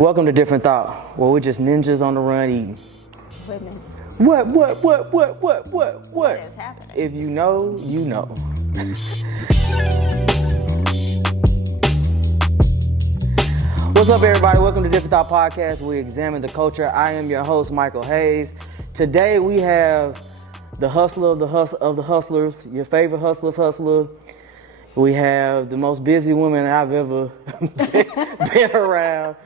Welcome to Different Thought, where we're just ninjas on the run eating. Wait a minute. What? What is happening? If you know, you know. What's up, everybody? Welcome to Different Thought Podcast, where we examine the culture. I am your host, Michael Hayes. Today we have the hustler of the hustlers, your favorite hustler. We have the most busy woman I've ever been around.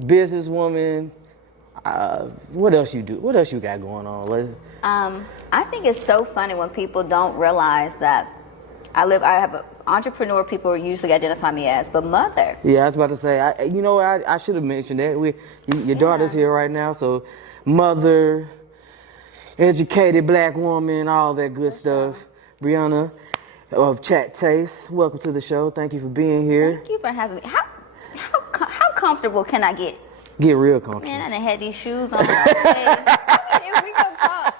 Businesswoman. What else you do? What else you got going on? I think it's so funny when people don't realize that I have an entrepreneur. People usually identify me as, but mother. Yeah, I was about to say. I should have mentioned that. Your daughter's here right now, so mother, educated black woman, all that good stuff. Briana of Chatt Taste, welcome to the show. Thank you for being here. Thank you for having me. How comfortable can I get? Get real comfortable. Man, I done had these shoes on all day. Here we go talk.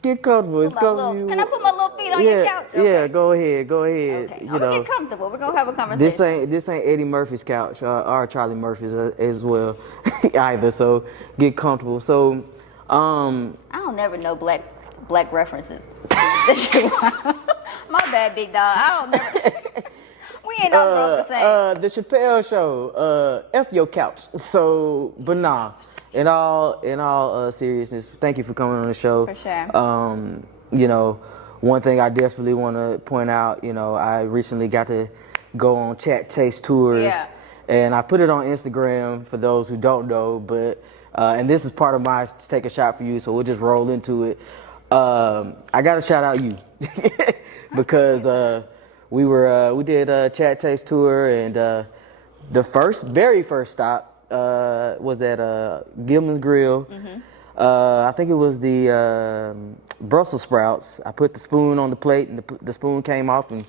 Get comfortable. It's comfortable. Can I put my little feet on your couch? Okay. Yeah, go ahead. Okay. I'm gonna get comfortable. We're gonna have a conversation. This ain't Eddie Murphy's couch or Charlie Murphy's as well either. So get comfortable. So I don't never know black references. My bad, big dog. I don't never. We ain't all grown the same. The Chappelle Show, F your couch. So, but nah, in all seriousness, thank you for coming on the show. For sure. One thing I definitely want to point out, I recently got to go on Chatt Taste Tours. Yeah. And I put it on Instagram for those who don't know, but, and this is part of my Take a Shot for You, so we'll just roll into it. I got to shout out you because we did a Chatt Taste Tour, and the very first stop was at Gilman's Grill. Mm-hmm. I think it was the Brussels sprouts. I put the spoon on the plate, and the spoon came off, and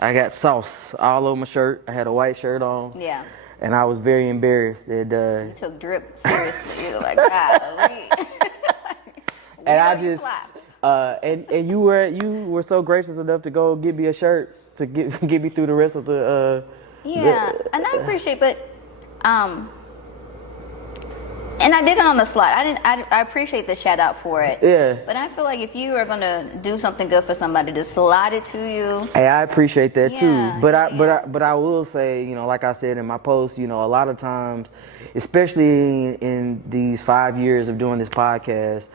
I got sauce all over my shirt. I had a white shirt on. Yeah. And I was very embarrassed. You took drip seriously. You were like, golly. And I just, and you were so gracious enough to go get me a shirt to get me through the rest of the. And I appreciate, but and I did it on the slide. I appreciate the shout out for it. Yeah. But I feel like if you are gonna do something good for somebody, to slide it to you. Hey, I appreciate that too. Yeah, But I will say, like I said in my post, a lot of times, especially in these 5 years of doing this podcast,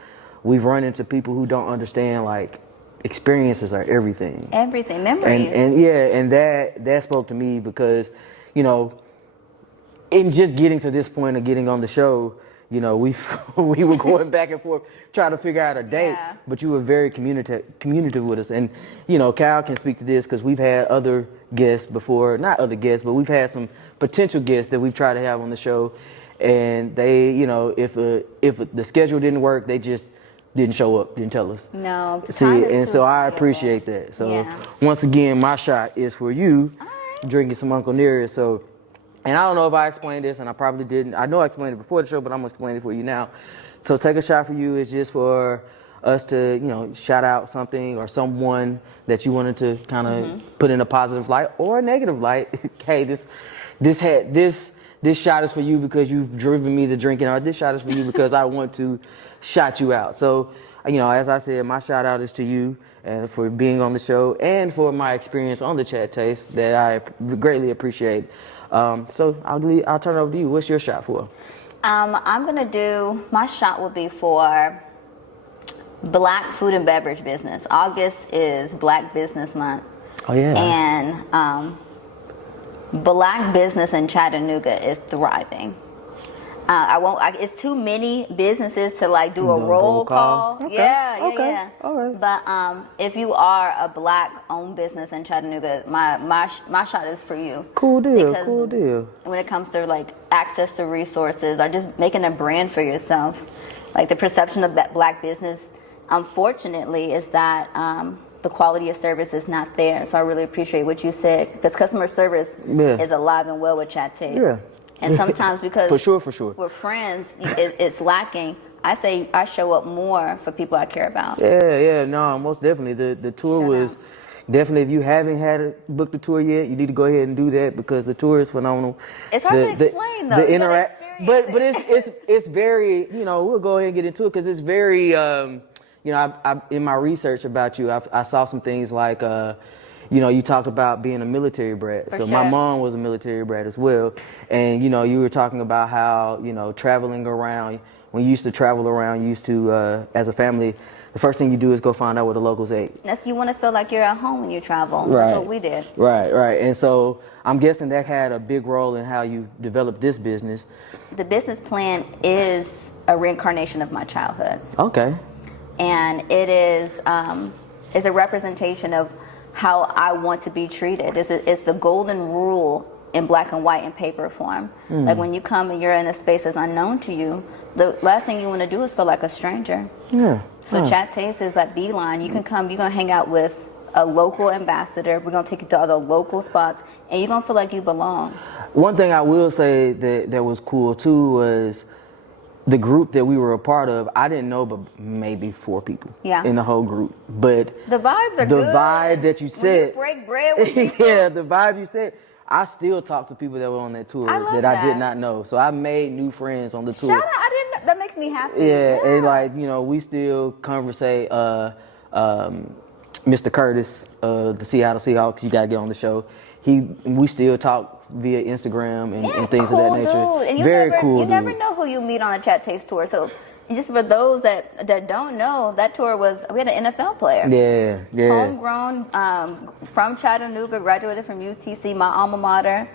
we've run into people who don't understand, like, experiences are everything. Everything, memories. And that spoke to me because, in just getting to this point of getting on the show, we were going back and forth trying to figure out a date, but you were very communicative with us. And, Kyle can speak to this because we've had other guests before, not other guests, but we've had some potential guests that we've tried to have on the show. And they, if the schedule didn't work, they just didn't show up, didn't tell us. No. See, and so I appreciate that. So once again, my shot is for you, drinking some Uncle Nearest. So, and I don't know if I explained this, and I probably didn't. I know I explained it before the show, but I'm gonna explain it for you now. So Take a Shot for You is just for us to, shout out something or someone that you wanted to kind of put in a positive light or a negative light. Hey, this shot is for you because you've driven me to drinking, or this shot is for you because I want to shout you out. So, as I said, my shout out is to you and for being on the show and for my experience on the Chatt Taste that I greatly appreciate. So I'll turn it over to you. What's your shot for? My shot will be for Black food and beverage business. August is Black Business Month. Oh yeah. And Black business in Chattanooga is thriving. It's too many businesses to do a roll call. Okay. Yeah. All right. But if you are a Black-owned business in Chattanooga, my shot is for you. Cool deal. Because when it comes to access to resources or just making a brand for yourself, the perception of Black business, unfortunately, is that the quality of service is not there. So I really appreciate what you said, because customer service is alive and well with Chatt Taste. Yeah. And sometimes because for sure we're friends, it's lacking. I say I show up more for people I care about. Yeah, no, most definitely. The tour was, definitely, if you haven't booked the tour yet, you need to go ahead and do that because the tour is phenomenal. It's hard to explain though. The but it's very, you know, we'll go ahead and get into it because it's very, you know, I in my research about you, I saw some things like, you know, you talked about being a military brat. So my mom was a military brat as well. And, you know, you were talking about how, you know, traveling around, when you used to travel around, you used to, as a family, the first thing you do is go find out what the locals ate. You want to feel like you're at home when you travel. Right. That's what we did. Right. And so I'm guessing that had a big role in how you developed this business. The business plan is a reincarnation of my childhood. Okay. And it is a representation of how I want to be treated. It's the golden rule in black and white in paper form. Like when you come and you're in a space that's unknown to you, the last thing you want to do is feel like a stranger. Yeah. So Chatt Taste is that beeline. You can come, you're going to hang out with a local ambassador. We're going to take you to other local spots, and you're going to feel like you belong. One thing I will say that was cool, too, was the group that we were a part of. I didn't know but maybe 4 people in the whole group. But the vibes are good. The vibe that you said. When you break bread with people. Yeah, the vibe you said. I still talk to people that were on that tour that I did not know. So I made new friends on the tour. Shout out, I didn't know. That makes me happy. Yeah, and like, you know, we still conversate. Mr. Curtis, the Seattle Seahawks, you gotta get on the show. We still talk via Instagram and things of that nature. Dude. And Very cool. You never know who you meet on a Chatt Taste tour. So just for those that don't know, that tour we had an NFL player. Yeah. Homegrown, from Chattanooga, graduated from UTC, my alma mater.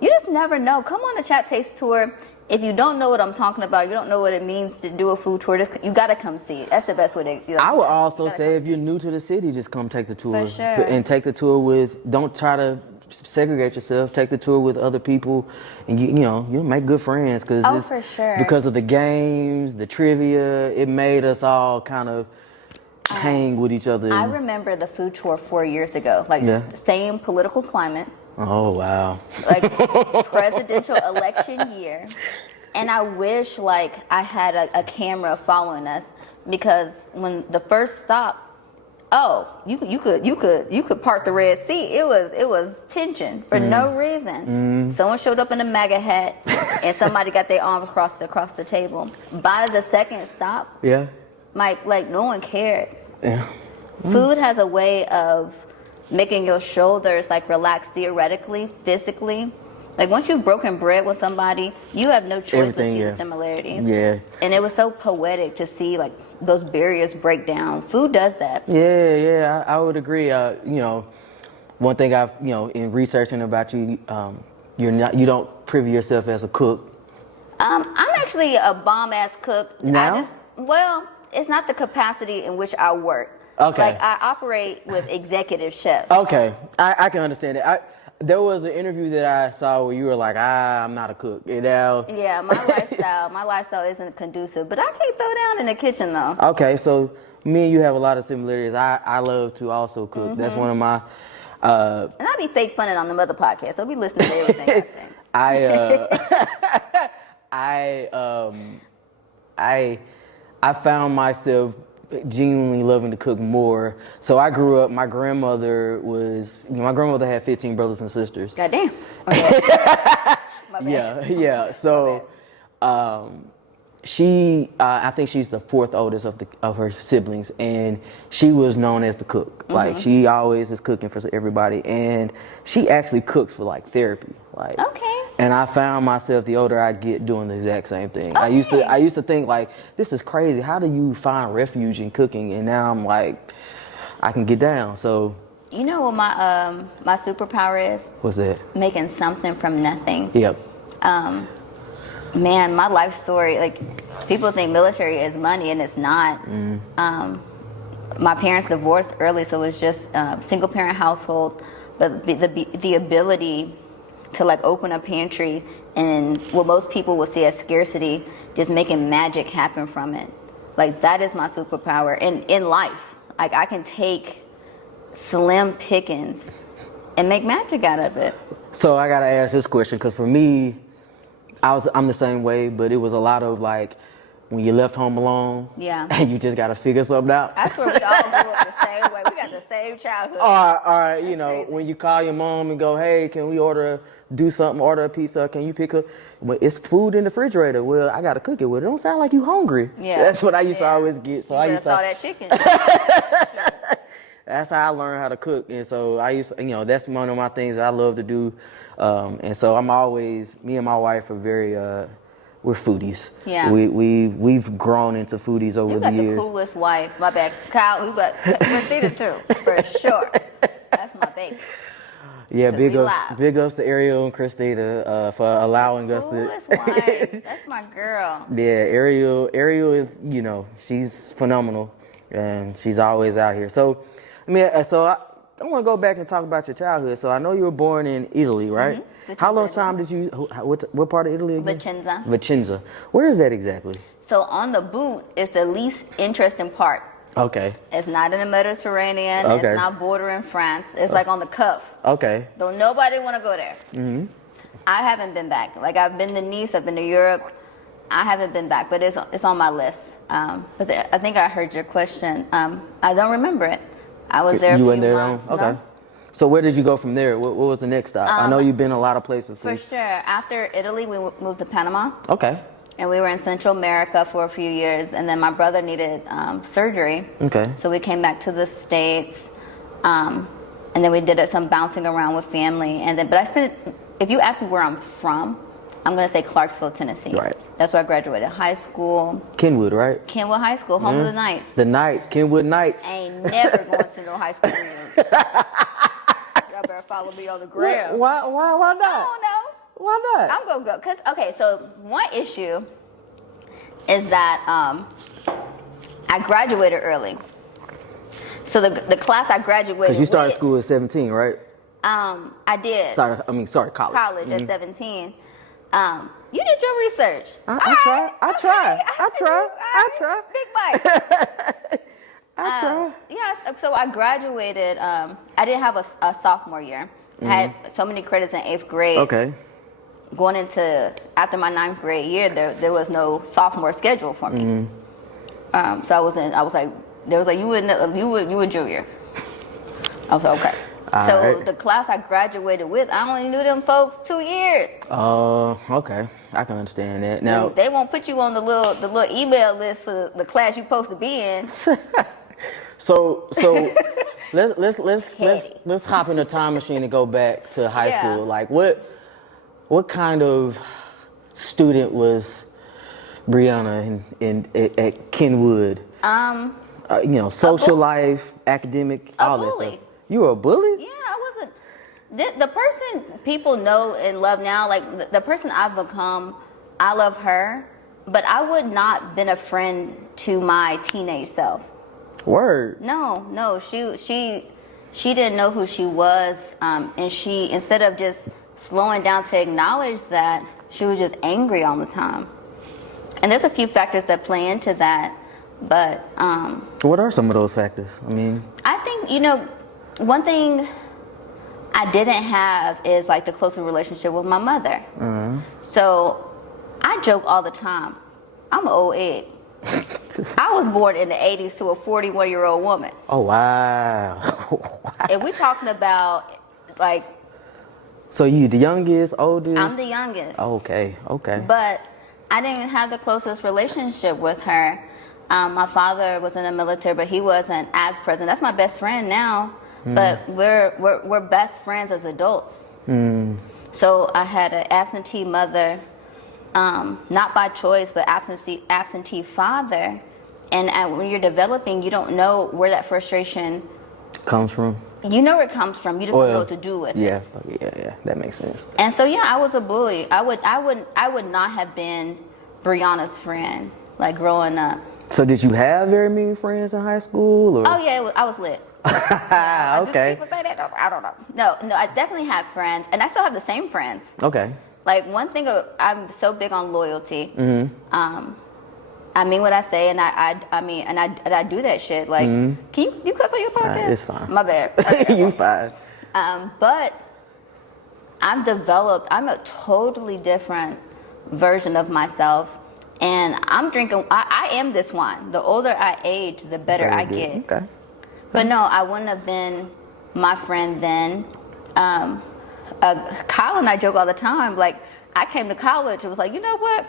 You just never know. Come on a Chatt Taste tour. If you don't know what I'm talking about, you don't know what it means to do a food tour, you got to come see it. That's the best way to. I would also say if you're new to the city, just come take the tour. For sure. And take the tour don't try to segregate yourself. Take the tour with other people, and you'll make good friends for sure. Because of the games, the trivia, it made us all kind of hang with each other. I remember the food tour 4 years ago, the same political climate. Oh, wow. Like presidential election year. And I wish I had a camera following us, because when the first stop, you could part the Red Sea. It was tension for no reason. Someone showed up in a MAGA hat and somebody got their arms crossed across the table. By the second stop, like no one cared. Yeah. Food has a way of making your shoulders relax theoretically, physically. Like once you've broken bread with somebody, you have no choice but see the similarities. Yeah. And it was so poetic to see those barriers break down. Food does that. Yeah, I would agree. One thing I've in researching about you, you don't privy yourself as a cook. I'm actually a bomb ass cook. Now? It's not the capacity in which I work. Okay. I operate with executive chefs. Okay, I can understand it. There was an interview that I saw where you were like, I'm not a cook. Yeah, my lifestyle isn't conducive, but I can't throw down in the kitchen though. Okay, so me and you have a lot of similarities. I love to also cook. That's one of my. And I be fake funning on the other podcast, so be listening to everything I say. I found myself genuinely loving to cook more. So I grew up, my grandmother had 15 brothers and sisters. Goddamn. Okay. My bad. Yeah. So I think she's the 4th oldest of her siblings, and she was known as the cook. Like she always is cooking for everybody, and she actually cooks for therapy. Okay. And I found myself, the older I get, doing the exact same thing. Okay. I used to think this is crazy. How do you find refuge in cooking? And now I'm I can get down. So you know what my superpower is? What's that? Making something from nothing. Yep. Man, my life story, people think military is money, and it's not. My parents divorced early, so it was just a single parent household, but the ability to open a pantry and what most people will see as scarcity, just making magic happen from it. That is my superpower in life. I can take slim pickings and make magic out of it. So I gotta ask this question, because for me, I'm the same way, but it was a lot of when you left home alone. Yeah. And you just got to figure something out. I swear we all grew up the same way. We got the same childhood. All right, you That's know, crazy. when you call your mom and go, hey, can we order a pizza? Can you pick up? Well, it's food in the refrigerator. Well, I got to cook it. Well, it don't sound like you hungry. Yeah. That's what I used to always get. So I You used saw to. that chicken. That's how I learned how to cook. And so I used to, you know, that's one of my things that I love to do. And so me and my wife are very, we're foodies. Yeah. We've grown into foodies over You the got the years. coolest wife. My bad. Kyle, you got Christina too, for sure. That's my baby. Yeah, To be live. big ups to Ariel and Christina for allowing us to. Coolest wife. That's my girl. Yeah, Ariel is, you know, she's phenomenal, and she's always out here. So, I mean, I want to go back and talk about your childhood. So I know you were born in Italy, right? Mm-hmm. How long time did you? What part of Italy again? Vicenza. Vicenza. Where is that exactly? So on the boot is the least interesting part. Okay. It's not in the Mediterranean. Okay. It's not bordering France. It's like on the cuff. Okay. Don't nobody want to go there. Mm-hmm. I haven't been back. Like I've been to Nice. I've been to Europe. I haven't been back, but it's on my list. But I think I heard your question. I don't remember it. I was there a few months. Okay. No? So where did you go from there? What was the next stop? I know you've been a lot of places. For sure. After Italy, we moved to Panama. Okay. And we were in Central America for a few years. And then my brother needed surgery. Okay. So we came back to the States. And then we did some bouncing around with family. If you ask me where I'm from, I'm going to say Clarksville, Tennessee. Right. That's where I graduated high school. Kenwood, right? Kenwood High School, home of the Knights. The Knights, Kenwood Knights. I ain't never going to no high school reunion. Y'all better follow me on the gram. Why not? I don't know. Why not? I'm going to go. Because, okay, so one issue is that I graduated early. So the class I graduated Because you started with, school at 17, right? I did. College. College at 17. You did your research. I try. Big Mike. I try. Yes, so I graduated. I didn't have a sophomore year. I had so many credits in 8th grade. Okay. Going into after my 9th grade year, there was no sophomore schedule for me. So I was like, they was like, you were junior. I was like, okay. So the class I graduated with, I only knew them folks 2 years. Okay. I can understand that. Now They won't put you on the little email list for the class you're supposed to be in. So let's hop in a time machine and go back to high Yeah. school. Like what kind of student was Briana at Kenwood? Social life, academic, all that bully. stuff. You were a bully? Yeah, I wasn't. The person people know and love now, like the person I've become, I love her, but I would not been a friend to my teenage self. Word. No, she didn't know who she was, and she, instead of just slowing down to acknowledge that, she was just angry all the time. And there's a few factors that play into that, but What are some of those factors? I mean, I think, one thing I didn't have is like the closer relationship with my mother. So I joke all the time. I'm an old egg. I was born in the 80s to a 41-year-old woman. oh wow. If we're talking about like, So you the youngest, oldest? I'm the youngest. Okay. But I didn't have the closest relationship with her. My father was in the military, but he wasn't as present. That's my best friend now, but we're best friends as adults. So I had an absentee mother, not by choice, but absentee father. And when you're developing, you don't know where that frustration Comes from? You know where it comes from. You just don't know what to do with it. Yeah, that makes sense. And so I was a bully. I would not have been Briana's friend like growing up. So did you have very many friends in high school? Or? Oh yeah, I was lit. Okay. Do people say that? I don't know. No, I definitely have friends, and I still have the same friends. Okay. Like one thing, I'm so big on loyalty. I mean what I say, and I do that shit. Like, can you cuss on your podcast? It's fine. My bad. You fine. But I'm a totally different version of myself, And I'm drinking, I am this wine. The older I age, the better I get. Okay. But no, I wouldn't have been my friend then. Kyle and I joke all the time. Like, I came to college, it was like, you know what?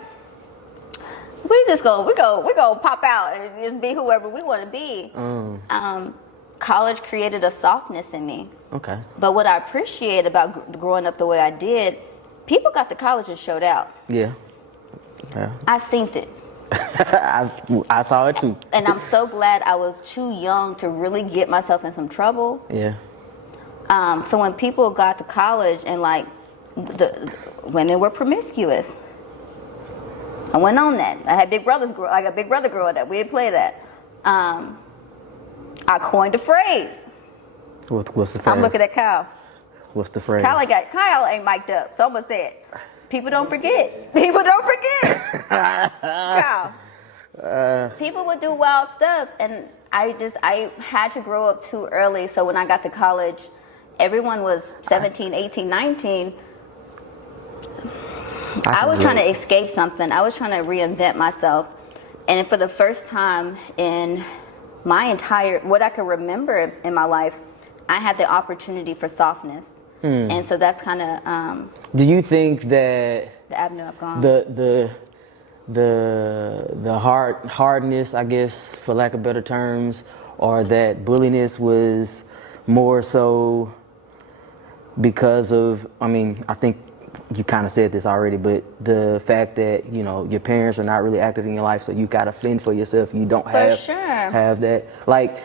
We go pop out and just be whoever we want to be. College created a softness in me. Okay. But what I appreciate about growing up the way I did, people got to college and showed out. Yeah. I synced it. I saw it too. And I'm so glad I was too young to really get myself in some trouble. Yeah. So when people got to college and like the women were promiscuous, I went on that. I had big brothers. I got big brother growing up. We didn't play that. I coined a phrase. What's the phrase? I'm looking at Kyle. What's the phrase? Kyle ain't mic'd up, so I'm gonna say it. People don't forget. People don't forget. Kyle. People would do wild stuff, and I had to grow up too early. So when I got to college, everyone was 17, 18, 19. I was trying to escape something. I was trying to reinvent myself. And for the first time in my entire, what I could remember in my life, I had the opportunity for softness. And so that's kind of do you think that the avenue I've gone. The hardness, I guess, for lack of better terms, or that bulliness was more so because of, I mean, I think you kind of said this already, but the fact that, you know, your parents are not really active in your life, so you got to fend for yourself. You don't have that. Like,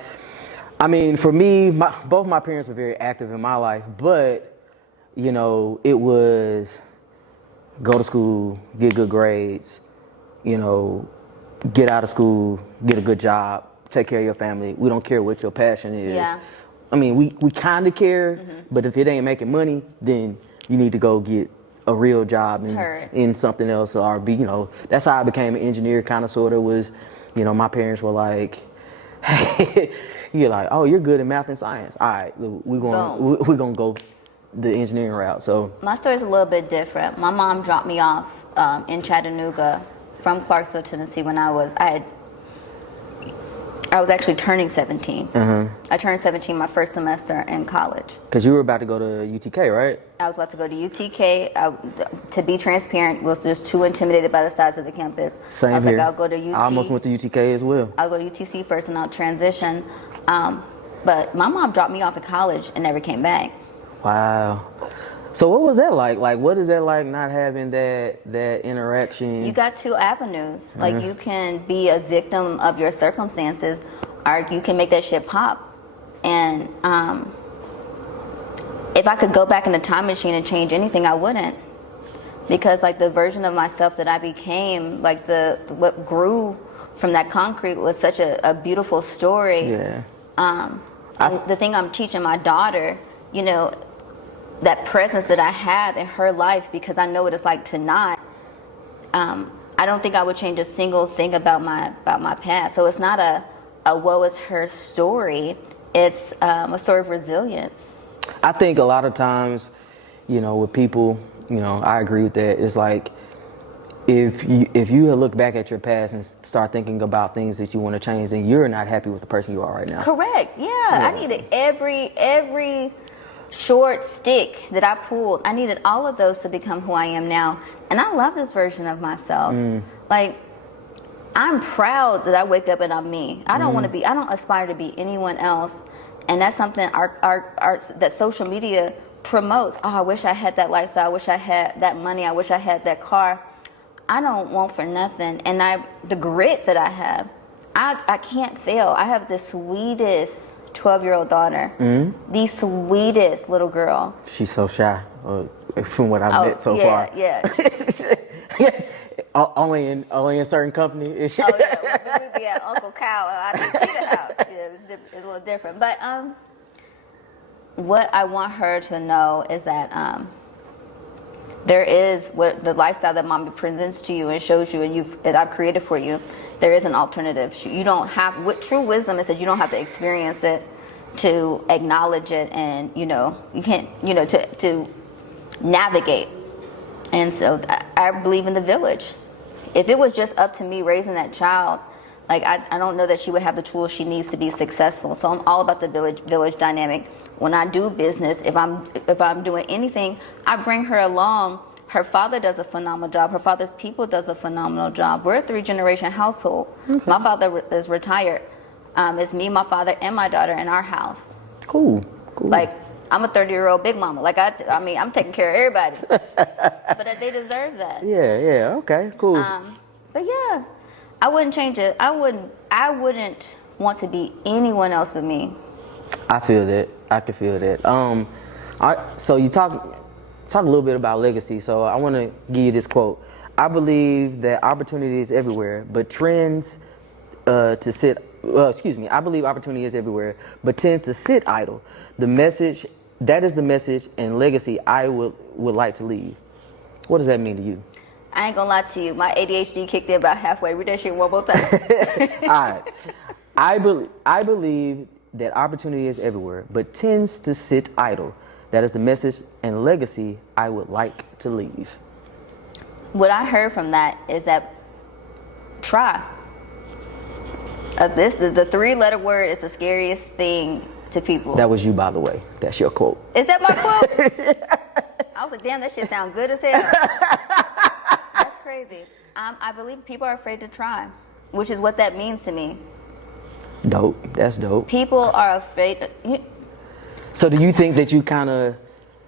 I mean, for me, both my parents were very active in my life, but, you know, it was go to school, get good grades, you know, get out of school, get a good job, take care of your family. We don't care what your passion is. Yeah. I mean, we kind of care, but if it ain't making money, then you need to go get a real job in something else, or be, you know, that's how I became an engineer, kind of, sort of, was, you know, my parents were like, hey, you're like, oh, you're good in math and science. All right, we're gonna go the engineering route. So my story is a little bit different. My mom dropped me off in Chattanooga from Clarksville, Tennessee, when I was actually turning 17. I turned 17 my first semester in college. Because you were about to go to UTK, right? I was about to go to UTK. To be transparent, was just too intimidated by the size of the campus. Same I was here. like, I'll go to UT. I almost went to UTK as well. I'll go to UTC first and I'll transition. But my mom dropped me off at college and never came back. Wow. So what was that like? Like, what is that like, not having that interaction? You got two avenues. Like, you can be a victim of your circumstances, or you can make that shit pop. And if I could go back in the time machine and change anything, I wouldn't. Because, like, the version of myself that I became, like, what grew from that concrete was such a beautiful story. Yeah. The thing I'm teaching my daughter, you know, that presence that I have in her life, because I know what it's like to not. I don't think I would change a single thing about my past. So it's not a woe is her story. It's a story of resilience. I think a lot of times, you know, with people, you know, I agree with that. It's like, if you look back at your past and start thinking about things that you want to change, then you're not happy with the person you are right now. Correct. Yeah. I needed every short stick that I pulled. I needed all of those to become who I am now. And I love this version of myself. Like, I'm proud that I wake up and I'm me. I don't want to be, I don't aspire to be anyone else. And that's something that social media promotes. Oh, I wish I had that lifestyle. I wish I had that money. I wish I had that car. I don't want for nothing. And the grit that I have, I can't fail. I have the sweetest 12-year-old daughter. The sweetest little girl. She's so shy, from what I've met so far. Yeah. Only in certain company is she. Oh yeah, we'd be at Uncle Kyle at Tita's house. Yeah, it's a little different. But what I want her to know is that there is the lifestyle that Mommy presents to you and shows you, and I've created for you. There is an alternative. You don't have. What true wisdom is that you don't have to experience it to acknowledge it, and you can't to navigate. And so I believe in the village. if it was just up to me raising that child, like I don't know that she would have the tools she needs to be successful. So I'm all about the village dynamic. When I do business, if I'm doing anything, I bring her along. Her father does a phenomenal job. Her father's people does a phenomenal job. We're a 3-generation household. Okay. My father is retired. It's me, my father, and my daughter in our house. Cool. Like, I'm a 30-year-old big mama. Like, I mean, I'm taking care of everybody. But they deserve that. Yeah. Okay, cool. But yeah, I wouldn't change it. I wouldn't want to be anyone else but me. I feel that. I can feel that. So you talk a little bit about legacy. So I want to give you this quote. I believe that opportunity is everywhere, but trends I believe opportunity is everywhere, but tends to sit idle. That is the message and legacy I would like to leave. What does that mean to you? I ain't gonna lie to you. My ADHD kicked in about halfway. Read that shit one more time. All right. I believe that opportunity is everywhere, but tends to sit idle. That is the message and legacy I would like to leave. What I heard from that is that try. The 3-letter word is the scariest thing to people. That was you, by the way. That's your quote. Is that my quote? I was like, damn, that shit sound good as hell. That's crazy. I believe people are afraid to try, which is what that means to me. Dope. That's dope. People are afraid. So do you think that you kind of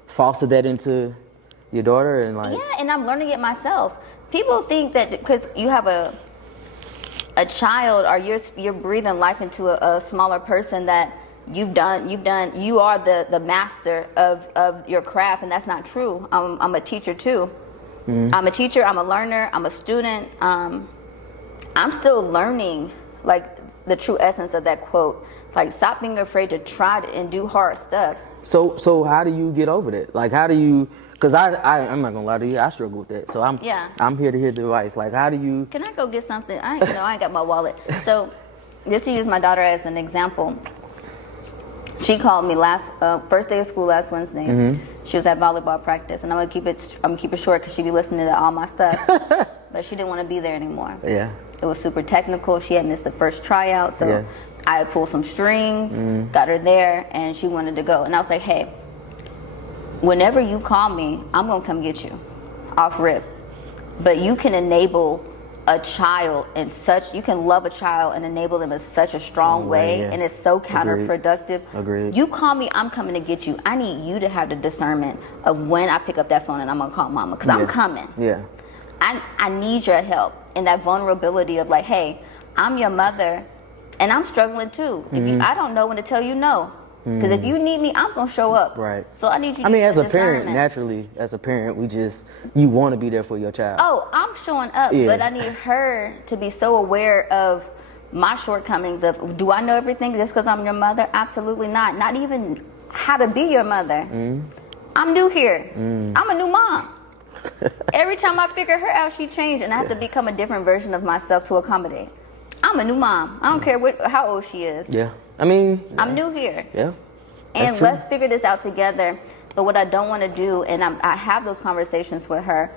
fostered that into your daughter? Yeah, and I'm learning it myself. People think that because you have a child, or you're breathing life into a smaller person, that you are the master of your craft, and that's not true. I'm a teacher too. Mm-hmm. I'm a teacher, I'm a learner, I'm a student. I'm still learning, like, the true essence of that quote. Like, stop being afraid to try and do hard stuff. So how do you get over that? Like, how do you, because I'm not gonna lie to you, I struggle with that. So I'm here to hear the advice. Like, how do you? Can I go get something? I ain't got my wallet. So just to use my daughter as an example, she called me first day of school last Wednesday. Mm-hmm. She was at volleyball practice, and I'm gonna keep it short because she be listening to all my stuff. But she didn't want to be there anymore. Yeah. It was super technical. She had missed the first tryout, so I pulled some strings, got her there, and she wanted to go. And I was like, hey, whenever you call me, I'm gonna come get you, off rip. But you can enable a child you can love a child and enable them in such a strong way, and it's so counterproductive. Agreed. You call me, I'm coming to get you. I need you to have the discernment of when I pick up that phone and I'm gonna call mama, because I'm coming. Yeah. I need your help, and that vulnerability of like, hey, I'm your mother, and I'm struggling too. If I don't know when to tell you no. Because if you need me, I'm going to show up. Right. So I need you to as a parent, naturally, as a parent, you want to be there for your child. Oh, I'm showing up, but I need her to be so aware of my shortcomings of, do I know everything just because I'm your mother? Absolutely not. Not even how to be your mother. I'm new here. I'm a new mom. Every time I figure her out, she changed, and I have to become a different version of myself to accommodate. I'm a new mom. I don't care how old she is. Yeah. I'm new here. Yeah. And let's figure this out together. But what I don't want to do, and I have those conversations with her,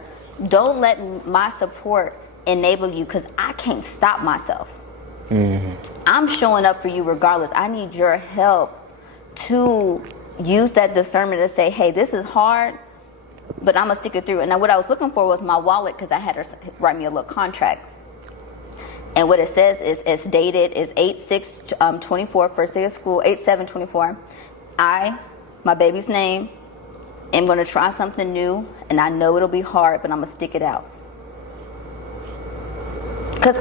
don't let my support enable you, because I can't stop myself. I'm showing up for you regardless. I need your help to use that discernment to say, hey, this is hard, but I'm going to stick it through. And what I was looking for was my wallet, because I had her write me a little contract. And what it says is, it's dated, it's 8/6/24, first day of school, 8/7/24. My baby's name, am going to try something new, and I know it'll be hard, but I'm going to stick it out. Because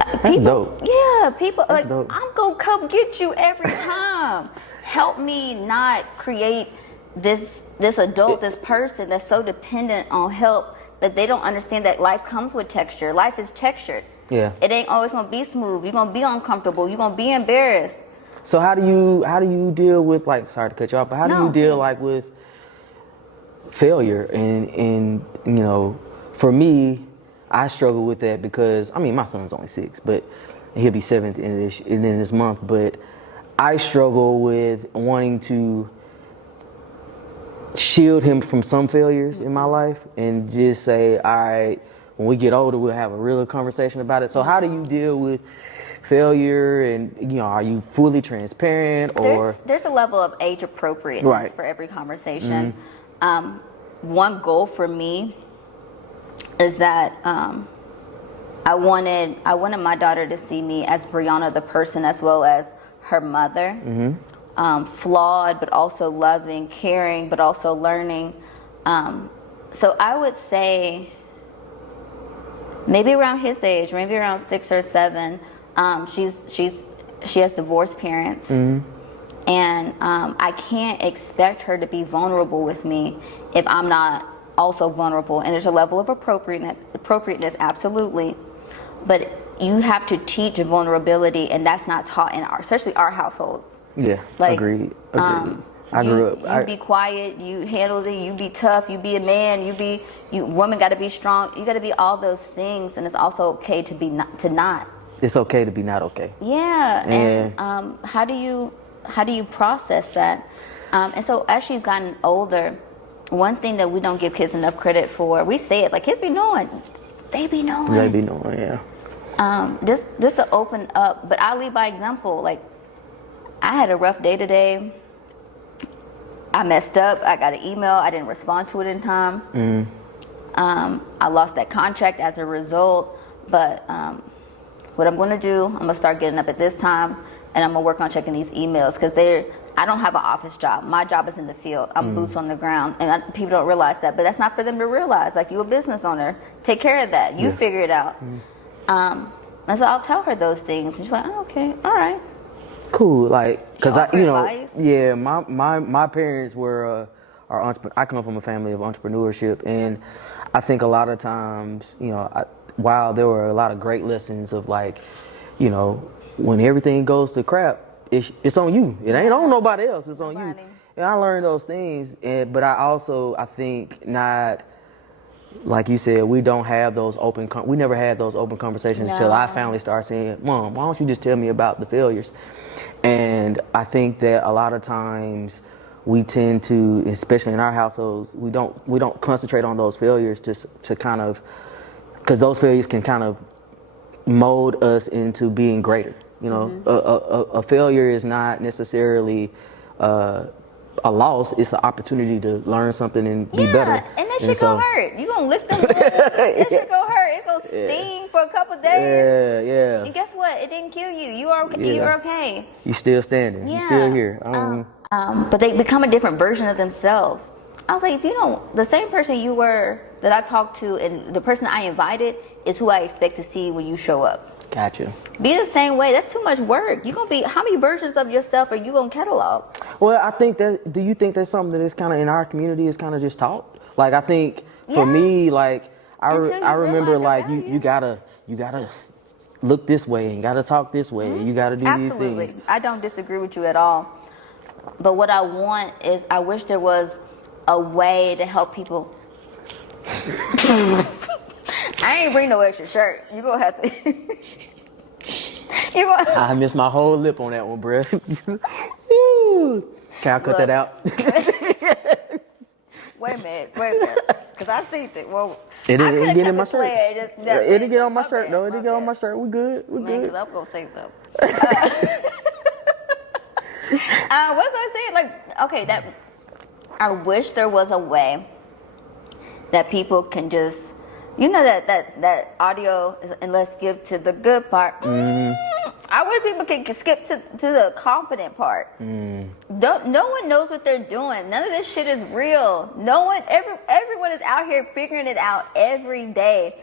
people, like, dope. I'm going to come get you every time. Help me not create this adult, this person that's so dependent on help that they don't understand that life comes with texture. Life is textured. Yeah. It ain't always gonna be smooth. You're gonna be uncomfortable. You're gonna be embarrassed. So how do you deal with, like, sorry to cut you off, but how do you deal, like, with failure? And for me, I struggle with that because my son's only 6, but he'll be 7 in this month. But I struggle with wanting to shield him from some failures in my life and just say, all right, when we get older, we'll have a real conversation about it. So how do you deal with failure, and are you fully transparent, or there's a level of age appropriateness for every conversation. One goal for me is that I wanted my daughter to see me as Briana the person as well as her mother. Flawed but also loving, caring but also learning. So I would say maybe around his age, maybe around 6 or 7. She has divorced parents, and I can't expect her to be vulnerable with me if I'm not also vulnerable. And there's a level of appropriateness, absolutely, but you have to teach vulnerability, and that's not taught in especially our households. Yeah, agreed. I grew up. You be quiet. You handle it. You be tough. You be a man. Woman got to be strong. You got to be all those things, and it's also okay to be not. It's okay to be not okay. Yeah. And how do you process that? And so as she's gotten older, one thing that we don't give kids enough credit for, we say it like kids be knowing, they be knowing. They be knowing, yeah. Just to open up, but I lead by example. Like, I had a rough day today. I messed up. I got an email. I didn't respond to it in time. I lost that contract as a result. But what I'm going to do, I'm going to start getting up at this time, and I'm going to work on checking these emails, because I don't have an office job. My job is in the field. I'm boots on the ground, and people don't realize that. But that's not for them to realize. Like, you're a business owner. Take care of that. You figure it out. And so I'll tell her those things, and she's like, oh, okay, all right. Cool, like, because advice. my parents were I come from a family of entrepreneurship, and I think a lot of times, while there were a lot of great lessons of, like, when everything goes to crap, it's on you. It ain't on nobody else. It's on you. And I learned those things, but I think not. Like you said, we don't have those we never had those open conversations until I finally started saying, Mom, why don't you just tell me about the failures? And I think that a lot of times we tend to, especially in our households, we don't concentrate on those failures to kind of, because those failures can kind of mold us into being greater. A failure is not necessarily a loss. It's an opportunity to learn something and be better. And that shit gonna hurt. You gonna lick them wounds. That shit gonna hurt. It gonna sting for a couple of days. Yeah. And guess what? It didn't kill you. You are okay. You still standing. You still here. But they become a different version of themselves. I was like, the same person you were that I talked to, and the person I invited is who I expect to see when you show up. Gotcha. Be the same way. That's too much work. You gonna be, how many versions of yourself are you gonna catalog? Well, I think that, do you think that's something that is kind of in our community is kind of just taught? Like, I think for me, like, I remember, like, you gotta look this way and gotta talk this way. You gotta do these things. Absolutely. I don't disagree with you at all. But what I want is, I wish there was a way to help people. I ain't bring no extra shirt. You gonna have to. I missed my whole lip on that one, bro. Can I cut that out? Wait a minute. Because I see it. Well, it didn't get in my shirt. It didn't get on my shirt. No, it didn't get on my shirt. We good. We good. Because I'm gonna say so. What was I saying? Like, okay, that I wish there was a way that people can just. That audio is, and let's skip to the good part. I wish people could skip to the confident part. No one knows what they're doing. None of this shit is real. Everyone is out here figuring it out every day.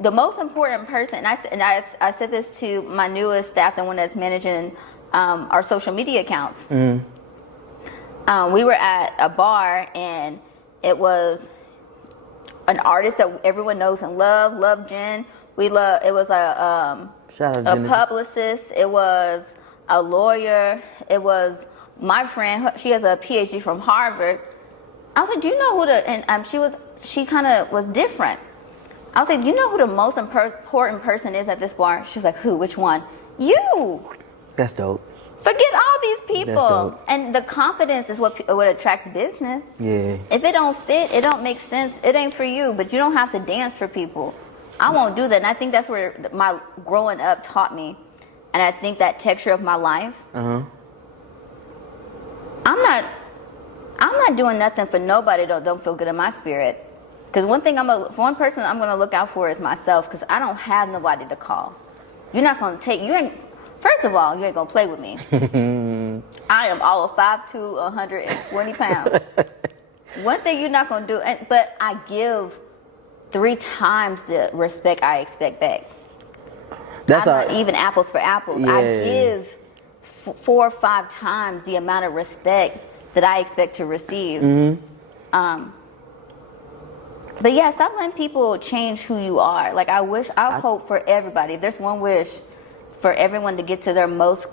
The most important person, and I said this to my newest staff, the one that's managing our social media accounts. We were at a bar, and it was an artist that everyone knows and love Jen. It was a publicist. It was a lawyer. It was my friend. She has a PhD from Harvard. I was like, do you know who and she kind of was different. I was like, do you know who the most important person is at this bar? She was like, who? Which one? You. That's dope. Forget all these people. And the confidence is what attracts business. Yeah. If it don't fit, it don't make sense, it ain't for you. But you don't have to dance for people. I won't do that. And I think that's where my growing up taught me. And I think that texture of my life, I'm not doing nothing for nobody that don't feel good in my spirit. Because one person I'm gonna look out for is myself. Because I don't have nobody to call. You're not gonna first of all, you ain't gonna play with me. I am all of 5'2", 120 pounds. One thing you're not gonna do, but I give 3 times the respect I expect back. I'm not even apples for apples. Yeah. I give 4 or 5 times the amount of respect that I expect to receive. But yeah, stop letting people change who you are. Like I hope for everybody. If there's one wish, for everyone to get to their most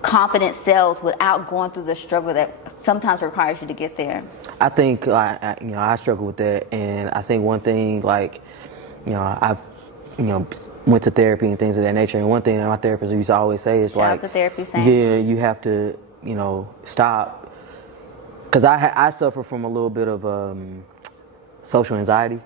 confident selves without going through the struggle that sometimes requires you to get there. I think I struggle with that, and I think one thing I've went to therapy and things of that nature, and one thing that my therapist used to always say is Shout out to therapy, Sam. yeah, you have to stop, because I suffer from a little bit of social anxiety.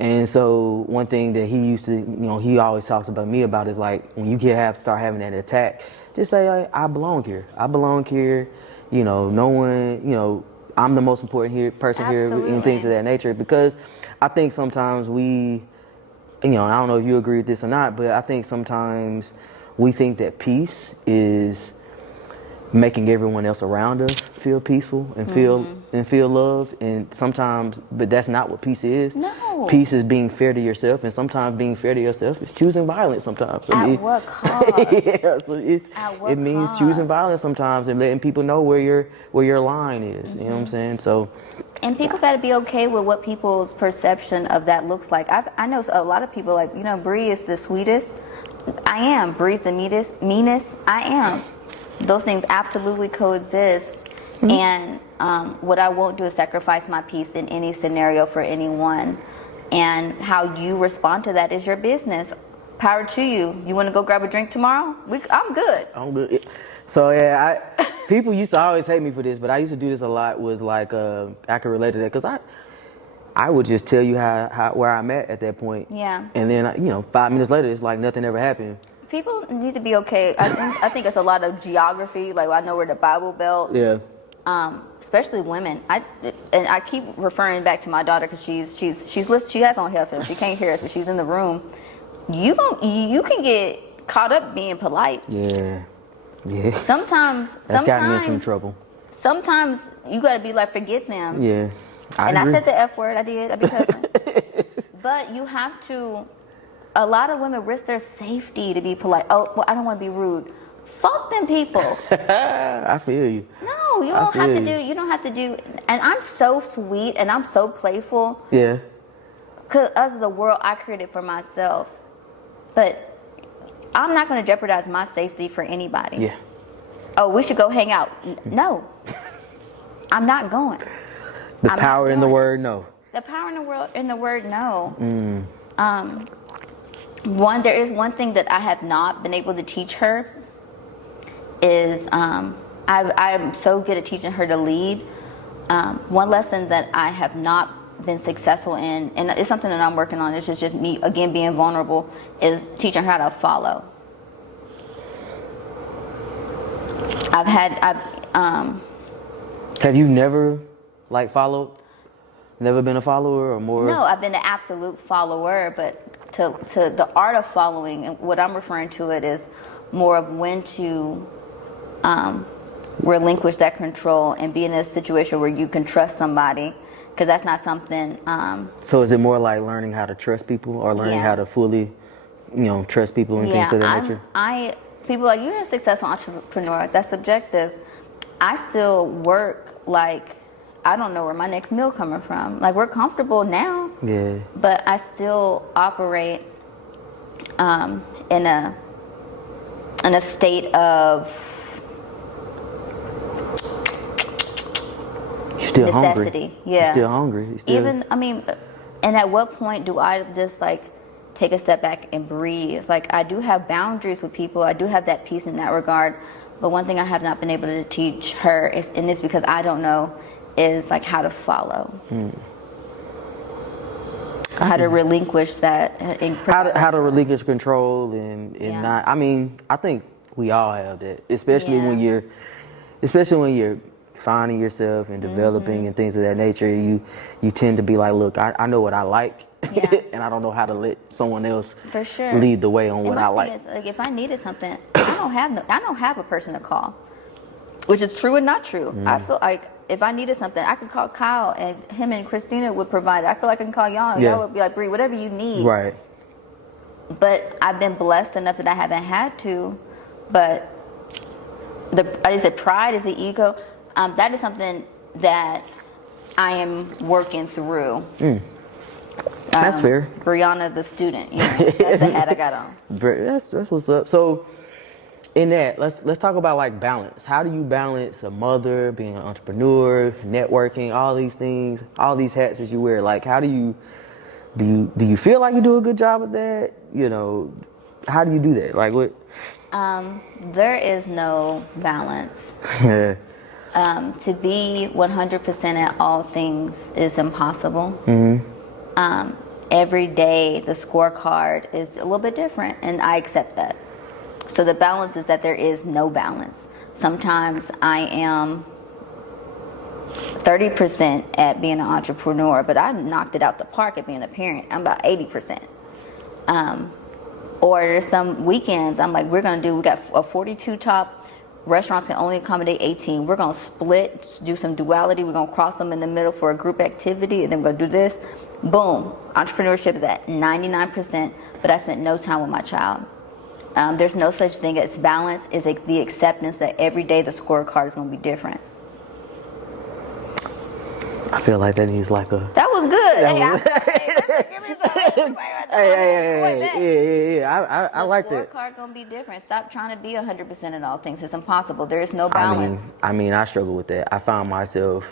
And so one thing that he used to, he always talks about me about is like, when you start having that attack, just say, I belong here. I belong here. No one, I'm the most important person Absolutely. here, and things of that nature. Because I think sometimes we, I don't know if you agree with this or not, but I think sometimes we think that peace is making everyone else around us feel peaceful and feel loved, and sometimes, but that's not what peace is. No. Peace is being fair to yourself, and sometimes being fair to yourself is choosing violence sometimes. At what cost? Yeah, so it means choosing violence sometimes and letting people know where your line is. You know what I'm saying? So. And people got to be okay with what people's perception of that looks like. I know a lot of people like, Bree is the sweetest. I am. Bree's the meanest. I am. Those things absolutely coexist. And what I won't do is sacrifice my peace in any scenario for anyone. And how you respond to that is your business. Power to you. You want to go grab a drink tomorrow? I'm good. I'm good. So yeah, people used to always hate me for this, but I used to do this a lot. Was like I could relate to that, because I would just tell you where I'm at that point. Yeah. And then 5 minutes later, it's like nothing ever happened. People need to be okay. I think it's a lot of geography. Like I know where the Bible Belt. Yeah. Especially women. I keep referring back to my daughter because she's listening. She has on headphones. She can't hear us, but she's in the room. You can get caught up being polite. Yeah. Yeah. Sometimes got me in some trouble. Sometimes you gotta be like, forget them. Yeah. I said the F word. I did. I be cussing. But you have to. A lot of women risk their safety to be polite. Oh, well, I don't want to be rude. Fuck them people. I feel you. No, you don't have to do. You don't have to do. And I'm so sweet and I'm so playful. Yeah. Because as the world I created for myself, but I'm not going to jeopardize my safety for anybody. Yeah. Oh, we should go hang out. No. I'm not going. The power in the word no. The power in the word no. There is one thing that I have not been able to teach her is I'm so good at teaching her to lead. One lesson that I have not been successful in, and it's something that I'm working on, it's just me again being vulnerable, is teaching her how to follow. Have you never followed? Never been a follower or more? No, I've been an absolute follower, but to the art of following, and what I'm referring to it is more of when to relinquish that control and be in a situation where you can trust somebody, because that's not something. So is it more like learning how to trust people, or learning how to fully, trust people and things of that nature? People are like, you're a successful entrepreneur. That's subjective. I still work like I don't know where my next meal coming from. Like, we're comfortable now. Yeah. But I still operate in a state of necessity. Hungry. Yeah. You're still hungry. And at what point do I just take a step back and breathe? Like, I do have boundaries with people. I do have that peace in that regard. But one thing I have not been able to teach her is, and it's because I don't know, is how to follow. How to relinquish that. How to relinquish control and not. I mean, I think we all have that, especially when you're finding yourself and developing and things of that nature. You tend to be like, look, I know what I like, and I don't know how to let someone else for sure lead the way on what I like. Is, like, if I needed something, I don't have a person to call, which is true and not true. I feel like if I needed something, I could call Kyle, and him and Christina would provide. I feel like I can call y'all. Y'all would be like, Bree, whatever you need. Right. But I've been blessed enough that I haven't had to. But is it pride? Is it ego? That is something that I am working through. That's fair. Briana, the student. You know, that's the hat I got on. That's what's up. So, in that, let's talk about like balance. How do you balance a mother, being an entrepreneur, networking, all these things, all these hats that you wear? Like, how do you feel like you do a good job of that? You know, how do you do that? Like what? There is no balance. To be 100% at all things is impossible. Every day the scorecard is a little bit different, and I accept that. So the balance is that there is no balance. Sometimes I am 30% at being an entrepreneur, but I knocked it out the park at being a parent. I'm about 80%. Or there's some weekends I'm like, we got a 42 top. Restaurants can only accommodate 18. We're going to split, do some duality. We're going to cross them in the middle for a group activity, and then we're going to do this. Boom. Entrepreneurship is at 99%, but I spent no time with my child. There's no such thing as balance. Is the acceptance that every day the scorecard is going to be different. I feel like that needs like a... That was good. I like that. The scorecard going to be different. Stop trying to be 100% in all things. It's impossible. There is no balance. I mean, I struggle with that. I found myself...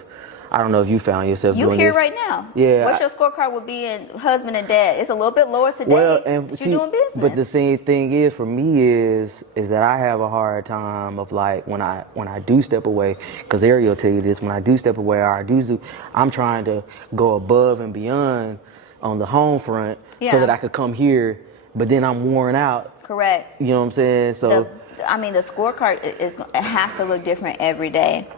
I don't know if you found yourself doing this. You here right now. Yeah. What's your scorecard would be in husband and dad? It's a little bit lower today. Well, and you're doing business. But the same thing is for me is that I have a hard time of like when I do step away, because Ariel will tell you this, when I do step away or I do, I'm trying to go above and beyond on the home front so that I could come here, but then I'm worn out. Correct. You know what I'm saying? So the scorecard it has to look different every day.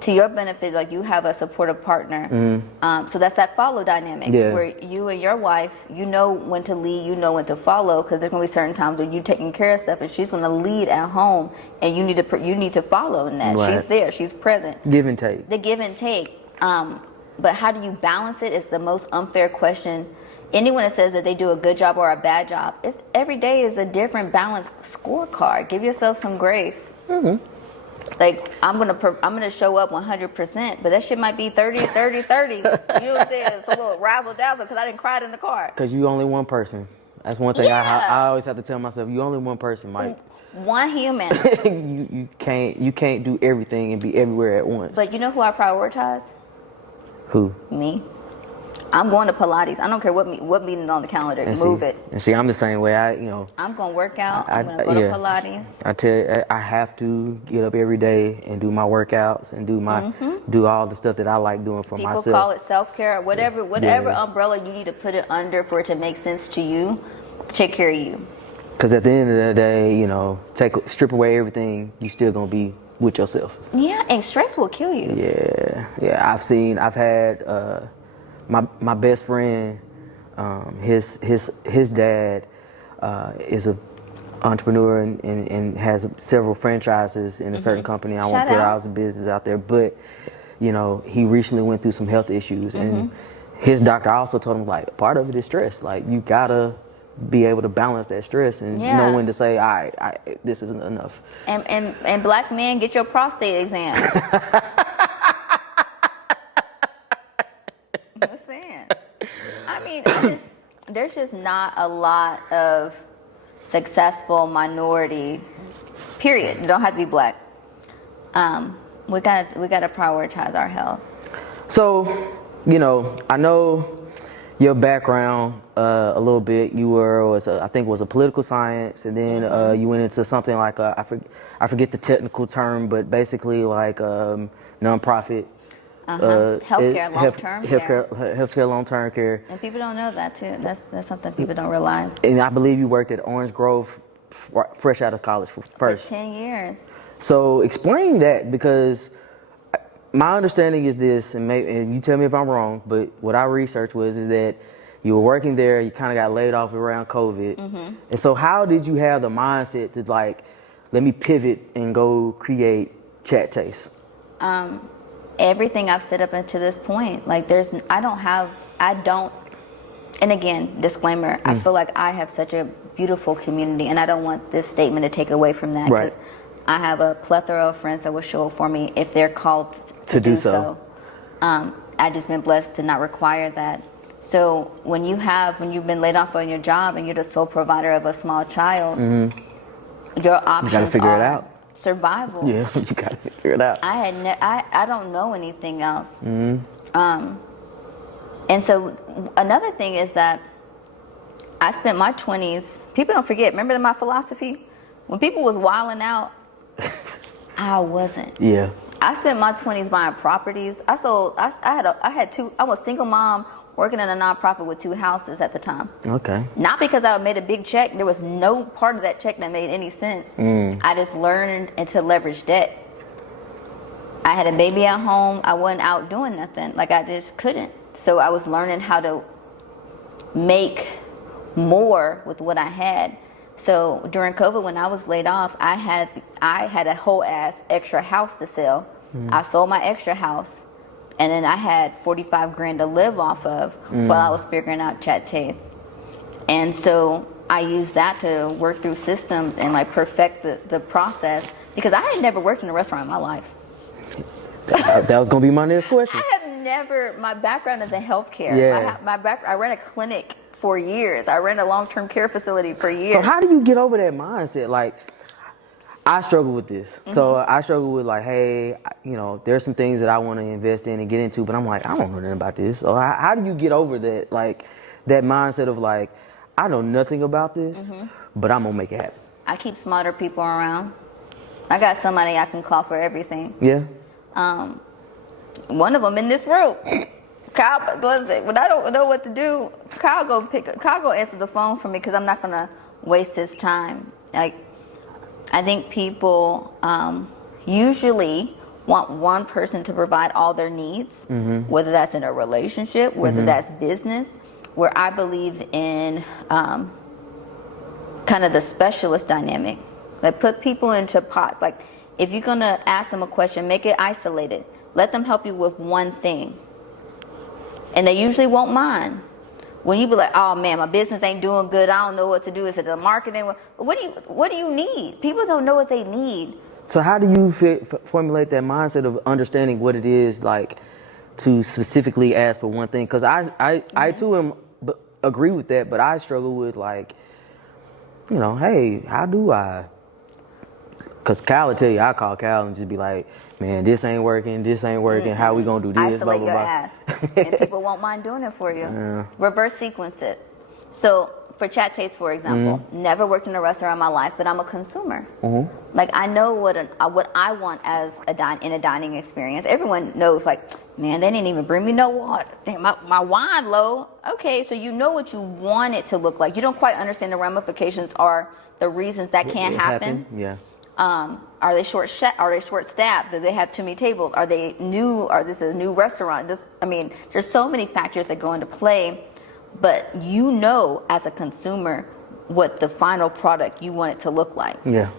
To your benefit, like you have a supportive partner. So that's that follow dynamic where you and your wife, you know when to lead, you know when to follow, because there's going to be certain times where you taking care of stuff and she's going to lead at home, and you need to follow in that. Right. She's there, she's present. Give and take. The give and take. But how do you balance it? It's the most unfair question. Anyone that says that they do a good job or a bad job, every day is a different balanced scorecard. Give yourself some grace. Like, I'm gonna show up 100%, but that shit might be 30, 30, 30. You know what I'm saying? It's a little razzle dazzle because I didn't cry in the car. Because you only one person. That's one thing I always have to tell myself. You only one person, Mike. One human. you can't do everything and be everywhere at once. But you know who I prioritize? Who? Me. I'm going to Pilates. I don't care what meeting on the calendar. Move it. And see, I'm the same way. I'm going to work out. I'm going to go to Pilates. I tell you, I have to get up every day and do my workouts and do all the stuff that I like doing for myself. People call it self-care. Whatever umbrella you need to put it under for it to make sense to you, take care of you. Because at the end of the day, strip away everything, you still going to be with yourself. Yeah, and stress will kill you. Yeah. I've had... My best friend, his dad is an entrepreneur and has several franchises in a certain company. I won't put all his business out there, but he recently went through some health issues, and his doctor also told him like part of it is stress. Like you gotta be able to balance that stress and know when to say, all right, this isn't enough. And black men, get your prostate exam. I'm saying. I mean, there's just not a lot of successful minority. Period. You don't have to be black. We gotta prioritize our health. So, I know your background a little bit. You was a political science, and then you went into something like I forget the technical term, but basically like nonprofit Healthcare, long-term care. Healthcare, long-term care. And people don't know that too. That's something people don't realize. And I believe you worked at Orange Grove fresh out of college first. For 10 years. So explain that, because my understanding is this, and you tell me if I'm wrong, but what I researched is that you were working there, you kind of got laid off around COVID. And so how did you have the mindset to like, let me pivot and go create Chatt Taste? Everything I've set up until this point, like and again, disclaimer, I feel like I have such a beautiful community, and I don't want this statement to take away from that, because I have a plethora of friends that will show up for me if they're called to do so. I've just been blessed to not require that. So when you've been laid off on your job and you're the sole provider of a small child, your options figure are it out. Survival. Yeah, you gotta figure it out. I don't know anything else. And so another thing is that I spent my 20s, people don't forget, remember my philosophy? When people was wilding out, I wasn't. Yeah. I spent my 20s buying properties. I was a single mom working in a nonprofit with 2 houses at the time. Okay. Not because I made a big check. There was no part of that check that made any sense. I just learned to leverage debt. I had a baby at home. I wasn't out doing nothing. Like, I just couldn't. So I was learning how to make more with what I had. So during COVID, when I was laid off, I had a whole ass extra house to sell. I sold my extra house, and then I had 45 grand to live off of while I was figuring out Chatt Taste. And so I used that to work through systems and like perfect the process, because I had never worked in a restaurant in my life. That was gonna be my next question. My background is in healthcare. Yeah. I ran a clinic for years. I ran a long-term care facility for years. So how do you get over that mindset? Like, I struggle with this. So I struggle with like, hey, there's some things that I want to invest in and get into, but I'm like, I don't know nothing about this. So how do you get over that, like, that mindset of like, I know nothing about this, but I'm gonna make it happen? I keep smarter people around. I got somebody I can call for everything. Yeah. One of them in this room, Kyle. Listen, when I don't know what to do, Kyle go answer the phone for me, because I'm not gonna waste his time. Like, I think people usually want one person to provide all their needs, whether that's in a relationship, whether that's business. Where I believe in kind of the specialist dynamic. Like, put people into pots. Like, if you're gonna ask them a question, make it isolated. Let them help you with one thing, and they usually won't mind. When you be like, oh man, my business ain't doing good, I don't know what to do. Is it the marketing? What do you need? People don't know what they need. So how do you formulate that mindset of understanding what it is like to specifically ask for one thing? Because I too agree with that, but I struggle with like, hey, how do I? Because Kyle will tell you, I call Kyle and just be like, man, this ain't working, how we gonna do this? Isolate blah, blah, your blah. ass, and people won't mind doing it for you. Yeah. Reverse sequence it. So for Chatt Taste, for example, never worked in a restaurant in my life, but I'm a consumer. Like, I know what I want in a dining experience. Everyone knows, like, man, they didn't even bring me no water. Damn, my wine low. Okay, so you know what you want it to look like. You don't quite understand the ramifications or the reasons that can't happen. Yeah. Are they short staffed? Do they have too many tables? Are they new? Or this is a new restaurant? There's so many factors that go into play, but as a consumer what the final product you want it to look like. Yeah.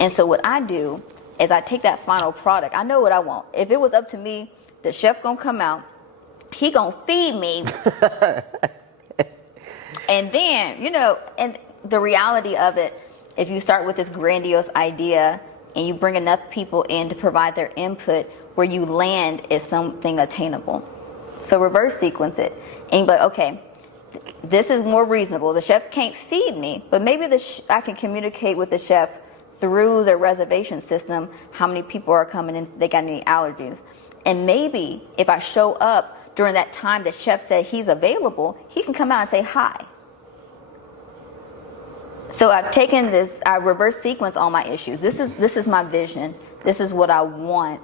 And so what I do is I take that final product. I know what I want. If it was up to me, the chef gonna come out, he gonna feed me, and then and the reality of it. If you start with this grandiose idea and you bring enough people in to provide their input, where you land is something attainable. So reverse sequence it. And you be like, okay, this is more reasonable. The chef can't feed me, but maybe I can communicate with the chef through their reservation system how many people are coming in, if they got any allergies. And maybe if I show up during that time the chef said he's available, he can come out and say hi. So I've taken this, I reverse sequence all my issues. This is my vision. This is what I want.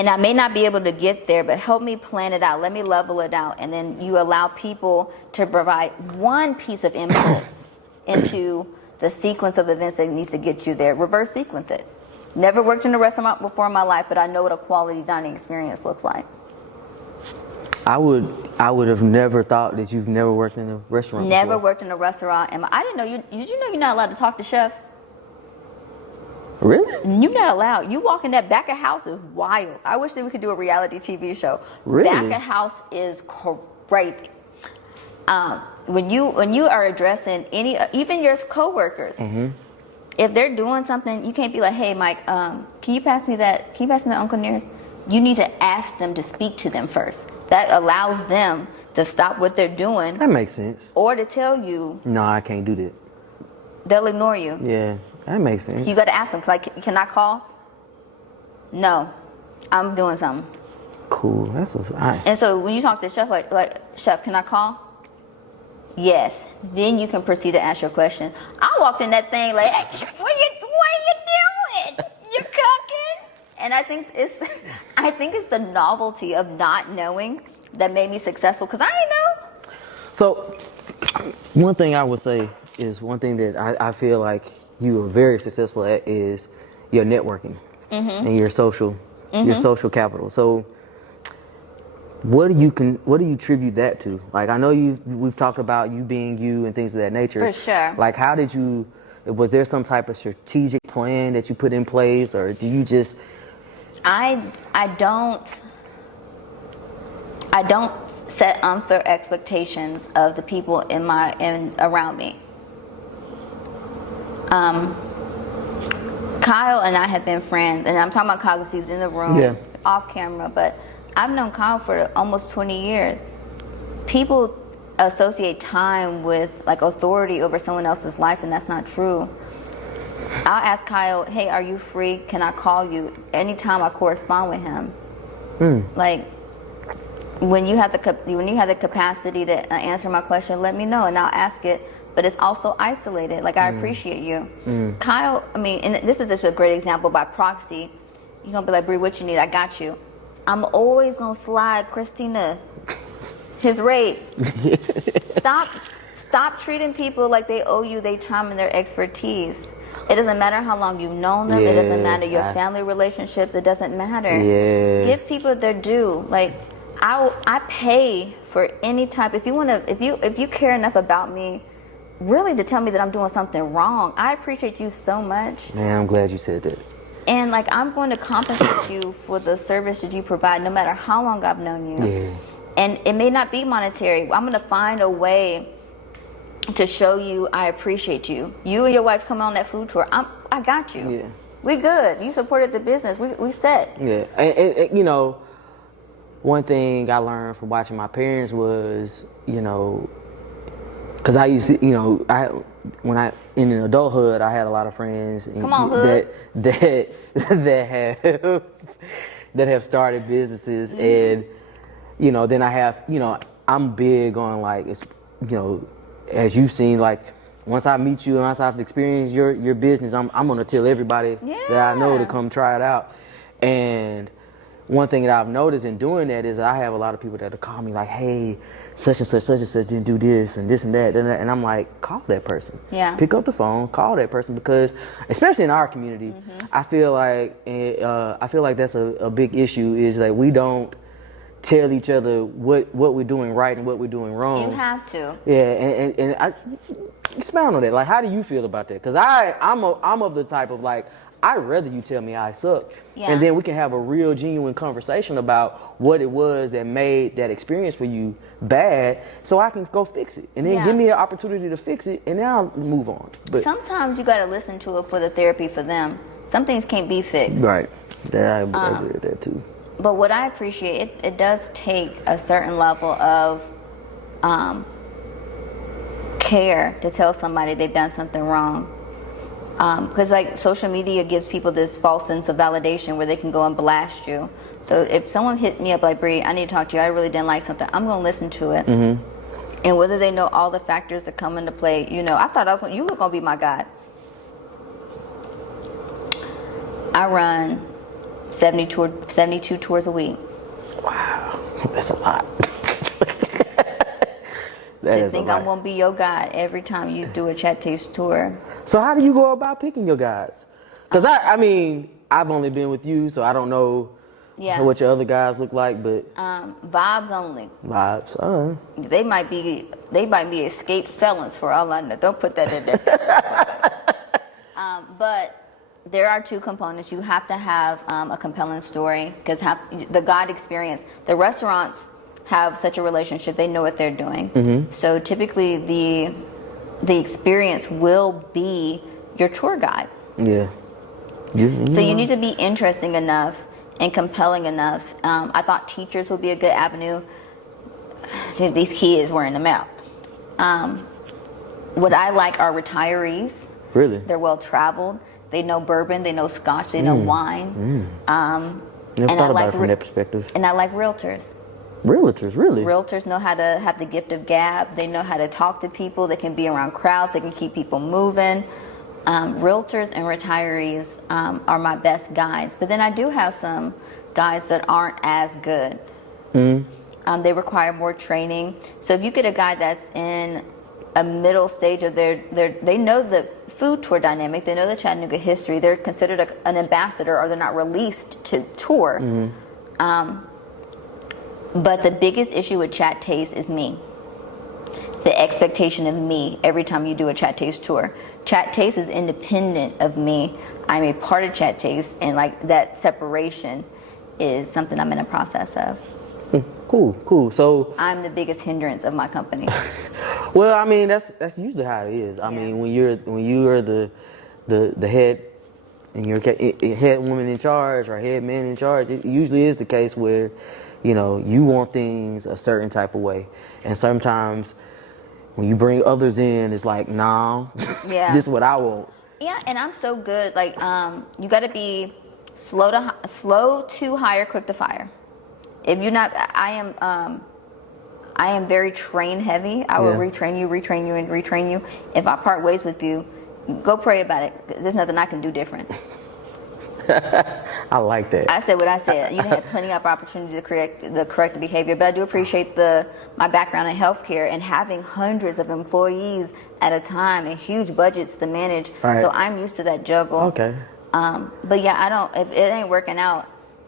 And I may not be able to get there, but help me plan it out. Let me level it out. And then you allow people to provide one piece of input into the sequence of events that needs to get you there. Reverse sequence it. Never worked in a restaurant before in my life, but I know what a quality dining experience looks like. I would have never thought that you've never worked in a restaurant Never before. worked in a restaurant. And I didn't know you. Did you know you're not allowed to talk to chef? Really? You're not allowed. You walk in that back of house is wild. I wish that we could do a reality TV show. Really? Back of house is crazy. When you are addressing even your coworkers, if they're doing something, you can't be like, "Hey, Mike, can you pass me that? Can you pass me the Uncle Nearest?" You need to ask them to speak to them first. That allows them to stop what they're doing. That makes sense. Or to tell you. No, I can't do that. They'll ignore you. Yeah, that makes sense. So you got to ask them, like, can I call? No, I'm doing something. Cool. That's what's And so when you talk to the chef, like, chef, can I call? Yes. Then you can proceed to ask your question. I walked in that thing like, hey, what are you doing? You're cooking? And I think it's the novelty of not knowing that made me successful, because I didn't know. So, one thing I would say is one thing that I feel like you are very successful at is your networking and your social capital. So, what do you attribute that to? Like, I know we've talked about you being you and things of that nature. For sure. Like, was there some type of strategic plan that you put in place, or do you just? I don't set unfair expectations of the people around me. Kyle and I have been friends, and I'm talking about Kyle because he's in the room off camera, but I've known Kyle for almost 20 years. People associate time with like authority over someone else's life, and that's not true. I'll ask Kyle, hey, are you free? Can I call you? Anytime I correspond with him. Like, when you have the capacity to answer my question, let me know and I'll ask it. But it's also isolated. Like, I appreciate you. Kyle, I mean, and this is just a great example by proxy. You're gonna be like, Bree, what you need? I got you. I'm always gonna slide Christina his rate. Stop treating people like they owe you their time and their expertise. It doesn't matter how long you've known them. It doesn't matter your family relationships. It doesn't matter. Give people their due. Like, I pay for any type. If you care enough about me, really to tell me that I'm doing something wrong, I appreciate you so much. Man, I'm glad you said that. And like, I'm going to compensate you for the service that you provide, no matter how long I've known you. Yeah. And it may not be monetary. I'm going to find a way to show you I appreciate you. You and your wife come on that food tour. I got you. Yeah. We good. You supported the business. We set. Yeah. And you know, one thing I learned from watching my parents was, you know, because I used to, you know, in adulthood, I had a lot of friends that have started businesses, and you know, then I have, you know, I'm big on like, it's, you know, as you've seen, like, once I meet you and once I've experienced your business, I'm gonna tell everybody that I know to come try it out. And one thing that I've noticed in doing that is I have a lot of people that call me like, hey, such and such didn't do this and this and that, and I'm like, call that person. Yeah. Pick up the phone, call that person, because especially in our community, I feel like that's a big issue, is that we don't tell each other what we're doing right and what we're doing wrong. You have to. Yeah, and I expound on that. Like, how do you feel about that? Because I'm of the type of, like, I'd rather you tell me I suck, and then we can have a real genuine conversation about what it was that made that experience for you bad, so I can go fix it, and then give me an opportunity to fix it, and then I'll move on. But sometimes you got to listen to it for the therapy for them. Some things can't be fixed. Right. I agree with that too. But what I appreciate, it does take a certain level of care to tell somebody they've done something wrong. Because like, social media gives people this false sense of validation where they can go and blast you. So if someone hits me up like, Bree, I need to talk to you, I really didn't like something, I'm going to listen to it. And whether they know all the factors that come into play, you know, I thought you were going to be my guy. I run 72 tours a week. Wow, that's a lot. To think I'm gonna be your guide every time you do a Chatt Taste tour. So how do you go about picking your guides? Because I mean, I've only been with you, so I don't know what your other guys look like, but vibes only. Vibes. All right. They might be escaped felons for all I know. Don't put that in there. But there are two components. You have to have a compelling story because the guide experience. The restaurants have such a relationship; they know what they're doing. Mm-hmm. So typically, the experience will be your tour guide. Yeah. So you need to be interesting enough and compelling enough. I thought teachers would be a good avenue. These kids wearing them out. What I like are retirees. Really? They're well traveled. They know bourbon. They know scotch. They know wine. Never thought about it from that perspective. And I like realtors. Realtors, really? Realtors know how to have the gift of gab. They know how to talk to people. They can be around crowds. They can keep people moving. Realtors and retirees are my best guides. But then I do have some guides that aren't as good. They require more training. So if you get a guide that's in a middle stage of they know the food tour dynamic, they know the Chattanooga history, they're considered an ambassador or they're not released to tour. But the biggest issue with Chatt Taste is me. The expectation of me every time you do a Chatt Taste tour. Chatt Taste is independent of me. I'm a part of Chatt Taste, and like that separation is something I'm in a process of. Cool. So I'm the biggest hindrance of my company. Well, I mean that's usually how it is. I mean when you are the head and you're head woman in charge or head man in charge, it usually is the case where you want things a certain type of way, and sometimes when you bring others in, it's like, nah, this is what I want. Yeah, and I'm so good. Like, you got to be slow to hire, quick to fire. If you're not, I am very train heavy. I will retrain you. If I part ways with you, go pray about it. There's nothing I can do different. I like that. I said what I said. You had plenty of opportunity to correct the behavior, but I do appreciate my background in healthcare and having hundreds of employees at a time and huge budgets to manage. Right. So I'm used to that juggle. Okay. But yeah, if it ain't working out,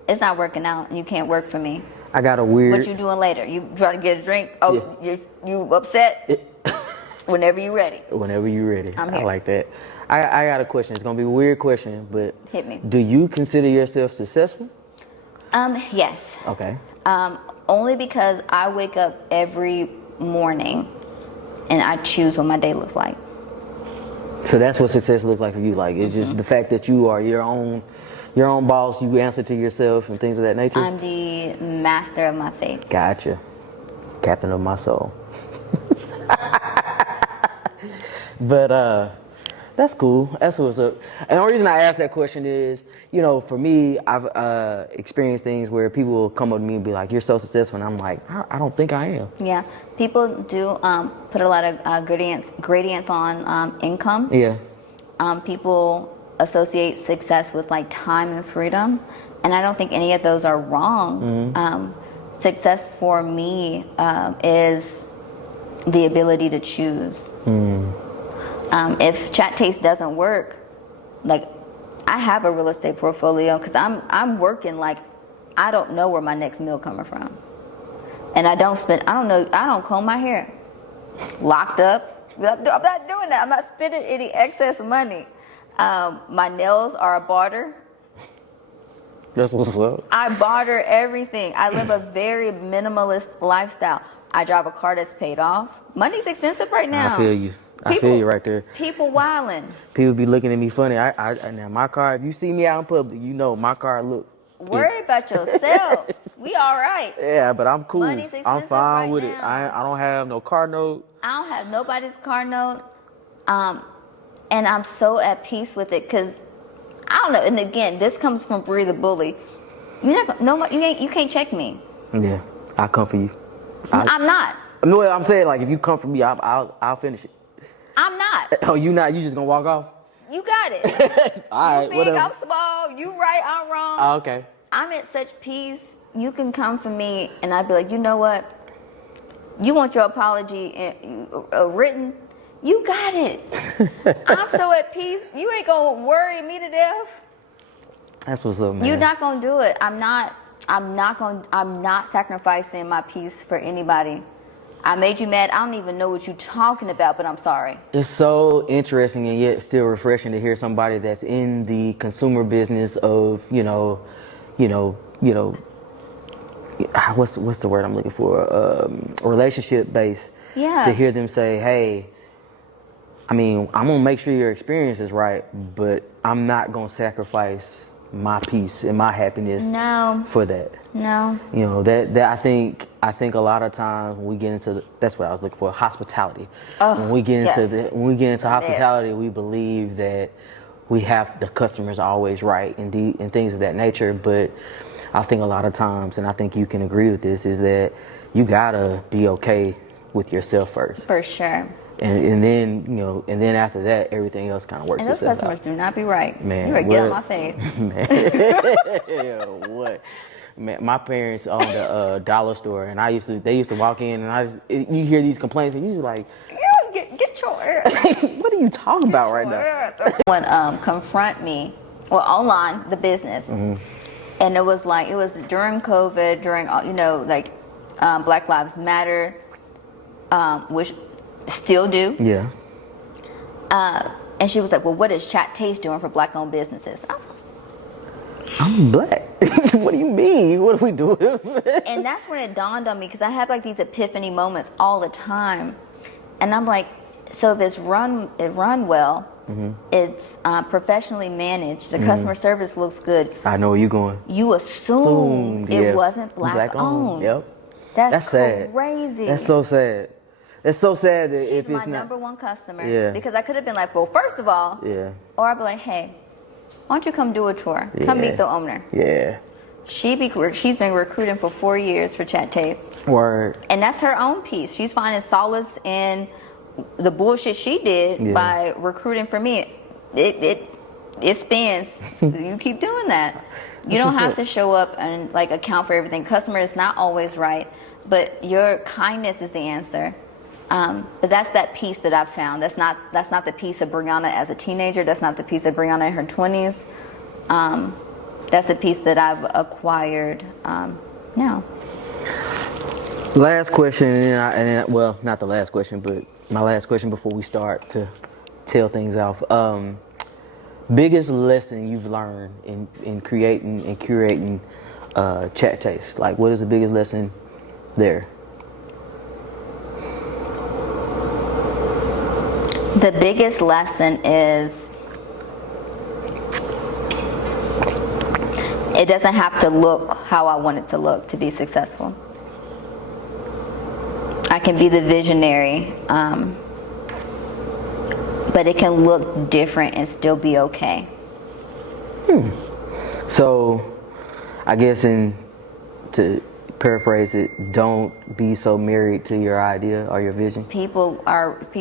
it's not working out, and you can't work for me. I got a weird. What you doing later? You trying to get a drink? Oh, you upset? Whenever you ready. Whenever you ready. I'm here. I like that. I got a question. It's gonna be a weird question, but hit me. Do you consider yourself successful? Yes. Okay. Only because I wake up every morning and I choose what my day looks like. So that's what success looks like for you. Like it's just the fact that you are your own boss. You answer to yourself and things of that nature. I'm the master of my fate. Gotcha. Captain of my soul. But that's cool. That's what's up. And the only reason I asked that question is, for me, I've experienced things where people will come up to me and be like, "You're so successful," and I'm like, "I don't think I am." Yeah, people do put a lot of gradients on income. Yeah. People associate success with like time and freedom, and I don't think any of those are wrong. Mm-hmm. Success for me is the ability to choose. If Chatt Taste doesn't work, like I have a real estate portfolio because I'm working like I don't know where my next meal coming from, and I don't comb my hair, locked up. I'm not doing that. I'm not spending any excess money. My nails are a barter. That's what's up. I barter everything. I live a very minimalist lifestyle. I drive a car that's paid off. Money's expensive right now. I feel you. I feel you right there. People wilding. People be looking at me funny. Now my car, if you see me out in public, my car look. Worry about yourself. We all right. Yeah, but I'm cool. Money's expensive I'm fine right with now. it. I don't have no car note. I don't have nobody's car note. And I'm so at peace with it because I don't know. And again, this comes from Bree the Bully. You can't check me. Yeah, I'll come for you. I'm not. No, I'm saying like if you come for me, I'll finish it. I'm not. Oh, you not? You just gonna walk off? You got it. All right, you think whatever. I'm small? You right, I'm wrong. Oh, okay. I'm at such peace. You can come for me, and I'd be like, you know what? You want your apology written? You got it. I'm so at peace. You ain't gonna worry me to death. That's what's up, man. You're not gonna do it. I'm not sacrificing my peace for anybody. I made you mad. I don't even know what you're talking about, but I'm sorry. It's so interesting and yet still refreshing to hear somebody that's in the consumer business of, what's the word I'm looking for? Relationship based. Yeah. To hear them say, hey, I mean, I'm gonna make sure your experience is right, but I'm not gonna sacrifice my peace and my happiness for that. No. That I think a lot of times when we get into that's what I was looking for, hospitality. When we get into hospitality, we believe that we have the customers always right and things of that nature. But I think a lot of times, and I think you can agree with this, is that you gotta be okay with yourself first. For sure. And then after that, everything else kind of works. And those customers do not be right. Man, you better get on my face. Man, what? Man, my parents owned a dollar store, and they used to walk in, and you hear these complaints, and you just like, get your ass. What are you talking about right now? Someone confront me, online, the business, and it was during COVID, during Black Lives Matter, which still do. Yeah. And she was like, well, what is Chatt Taste doing for Black-owned businesses? I was like, I'm Black. What do you mean? What are we doing? And that's when it dawned on me, because I have like these epiphany moments all the time. And I'm like, so if it run well, it's professionally managed, the customer service looks good. I know where you're going. You assumed it wasn't Black-owned. Yep. That's Sad. crazy. That's so sad. It's so sad that She's if it's my not number one customer. Yeah. Because I could have been like, well, first of all, or I'd be like, hey, why don't you come do a tour? Come meet the owner. Yeah. She's been recruiting for 4 years for Chatt Taste. Word. And that's her own piece. She's finding solace in the bullshit she did by recruiting for me. It spins. You keep doing that. You don't have to show up and account for everything. Customer is not always right, but your kindness is the answer. But that's that piece that I've found. That's not the piece of Briana as a teenager. That's not the piece of Briana in her 20s. That's a piece that I've acquired now. Last question, well, not the last question, but my last question before we start to tail things off. Biggest lesson you've learned in creating and curating Chatt Taste? What is the biggest lesson there? The biggest lesson is it doesn't have to look how I want it to look to be successful. I can be the visionary, but it can look different and still be okay. So, I guess to paraphrase it, don't be so married to your idea or your vision. People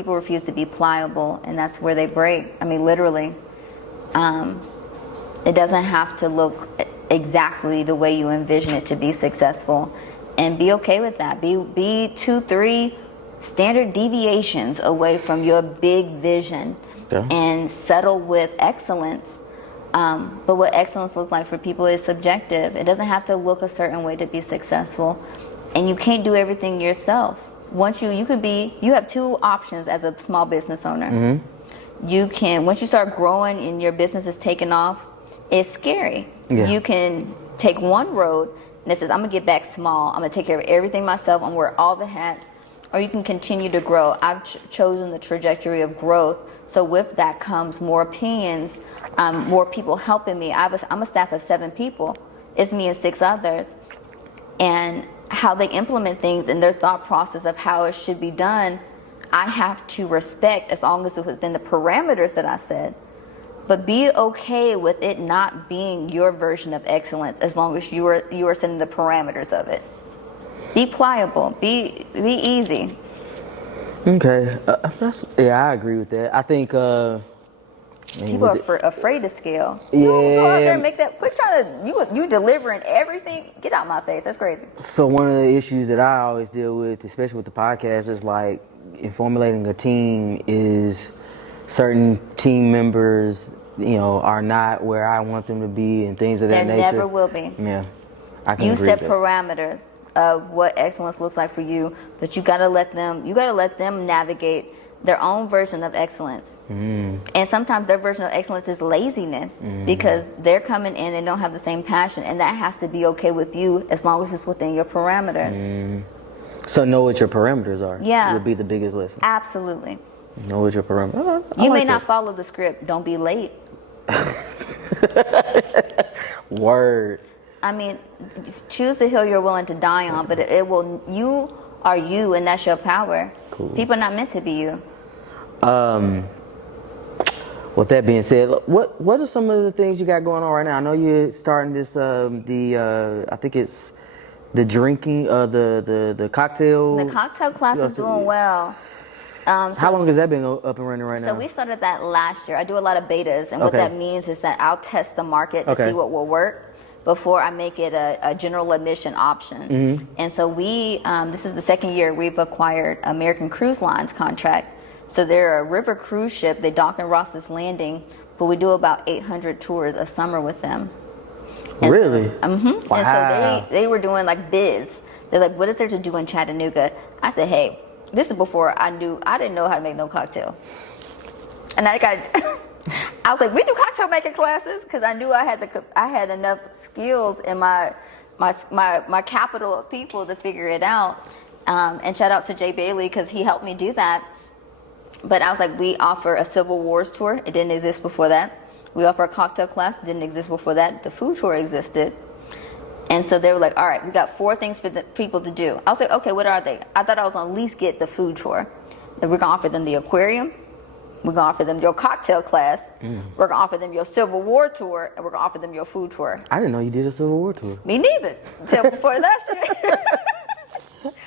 refuse to be pliable, and that's where they break. I mean, literally. It doesn't have to look exactly the way you envision it to be successful, and be okay with that. Be 2-3 standard deviations away from your big vision, and settle with excellence. But what excellence looks like for people is subjective. It doesn't have to look a certain way to be successful, and you can't do everything yourself. Once you have two options as a small business owner. Once you start growing and your business is taking off, it's scary. You can take one road and it says, I'm gonna get back small, I'm gonna take care of everything myself, I'm gonna wear all the hats, or you can continue to grow. I've chosen the trajectory of growth, so with that comes more opinions, more people helping me. I'm a staff of 7 people. It's me and 6 others. And how they implement things and their thought process of how it should be done, I have to respect, as long as it's within the parameters that I said. But be okay with it not being your version of excellence, as long as you are setting the parameters of it. Be pliable. Be easy. Okay, I agree with that. I think People are afraid to scale. Yeah. You don't go out there and make that. Quit trying to. You delivering everything. Get out my face. That's crazy. So one of the issues that I always deal with, especially with the podcast, is like in formulating a team is certain team members, are not where I want them to be and things of that nature. There never will be. Yeah. I can You agree set with that. parameters of what excellence looks like for you, but you gotta let them navigate their own version of excellence. And sometimes their version of excellence is laziness because they're coming in and don't have the same passion, and that has to be okay with you as long as it's within your parameters. So know what your parameters are. Yeah. Would be the biggest lesson. Absolutely. Know what your parameters are. You may not follow the script. Don't be late. Word. I mean, choose the hill you're willing to die on, but it will. You are you, and that's your power. Cool. People are not meant to be you. With that being said, what are some of the things you got going on right now? I know you're starting this I think it's the drinking the cocktail. The cocktail class is doing well. How long has that been up and running right now? So we started that last year. I do a lot of betas, and what that means is that I'll test the market to see what will work before I make it a general admission option. And so this is the second year we've acquired American Cruise Line's contract. So they're a river cruise ship. They dock in Ross's Landing, but we do about 800 tours a summer with them. And really? Wow. And so they were doing like bids. They're like, what is there to do in Chattanooga? I said, hey, this is before I didn't know how to make no cocktail. And I was like, we do cocktail making classes because I knew I had enough skills in my capital of people to figure it out. And shout out to Jay Bailey because he helped me do that. But I was like, we offer a Civil Wars tour. It didn't exist before that. We offer a cocktail class. It didn't exist before that. The food tour existed. And so they were like, all right, we got 4 things for the people to do. I was like, okay, what are they? I thought I was going to at least get the food tour. And we're going to offer them the aquarium. We're going to offer them your cocktail class. We're going to offer them your Civil War tour. And we're going to offer them your food tour. I didn't know you did a Civil War tour. Me neither. Until before last year.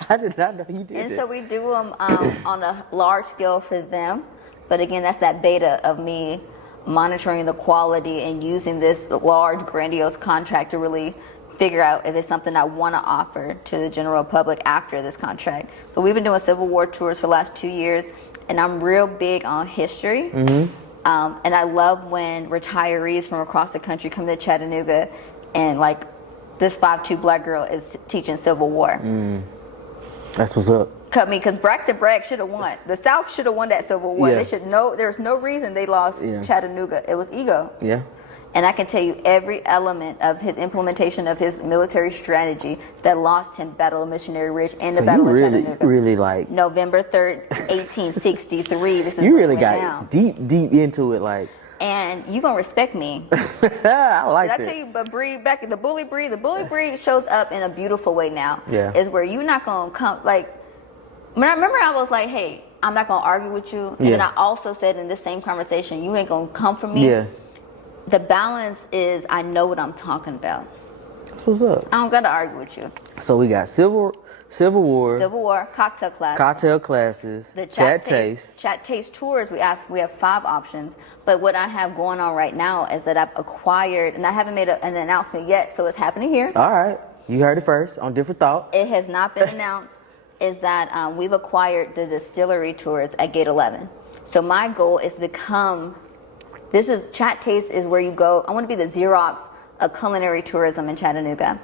I did not know you did And that. so we do them on a large scale for them. But again, that's that beta of me monitoring the quality and using this large, grandiose contract to really figure out if it's something I want to offer to the general public after this contract. But we've been doing Civil War tours for the last 2 years, and I'm real big on history. And I love when retirees from across the country come to Chattanooga and like this 5'2" black girl is teaching Civil War. That's what's up. Cut me, because Braxton Bragg should have won. The South should have won that Civil War. Yeah. They should know. There's no reason they lost Chattanooga. It was ego. Yeah. And I can tell you every element of his implementation of his military strategy that lost him Battle of Missionary Ridge and the Battle of Chattanooga. Really like November 3rd, 1863. This is you where really we got down. deep into it, like. And you gonna respect me. I like that. Did I tell you, but Bree, back the bully Bree shows up in a beautiful way now. Yeah. Is where you're not gonna come like. When I remember, I was like, hey, I'm not gonna argue with you. And then I also said in this same conversation, you ain't gonna come for me. Yeah. The balance is I know what I'm talking about. That's what's up. I don't gotta argue with you. So we got Civil War, cocktail class, cocktail classes, the Chatt Taste. Chatt Taste Tours. We have 5 options. But what I have going on right now is that I've acquired, and I haven't made an announcement yet, so it's happening here. All right, you heard it first on Different Thought. It has not been announced. Is that we've acquired the distillery tours at Gate 11. So my goal is to become. Chatt Taste is where you go. I want to be the Xerox of culinary tourism in Chattanooga.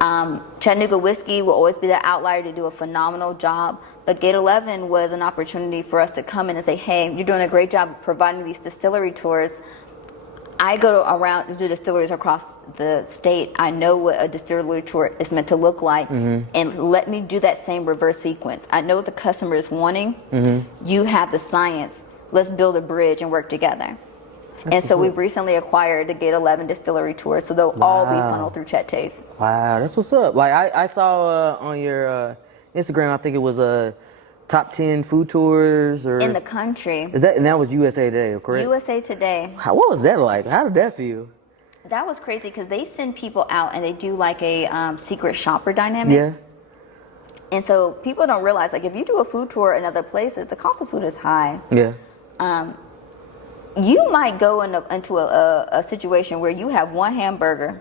Chattanooga whiskey will always be the outlier to do a phenomenal job. But Gate 11 was an opportunity for us to come in and say, hey, you're doing a great job of providing these distillery tours. I go around to do distilleries across the state. I know what a distillery tour is meant to look like. And let me do that same reverse sequence. I know what the customer is wanting. You have the science. Let's build a bridge and work together. So we've recently acquired the Gate 11 distillery tours, so they'll all be funneled through Chatt Taste. Wow, that's what's up. Like I saw on your Instagram, I think it was top 10 food tours or In the country. and that was USA Today, correct? USA Today. What was that like? How did that feel? That was crazy because they send people out and they do like a secret shopper dynamic. Yeah. And so people don't realize, like, if you do a food tour in other places, the cost of food is high. Yeah. You might go into a situation where you have one hamburger,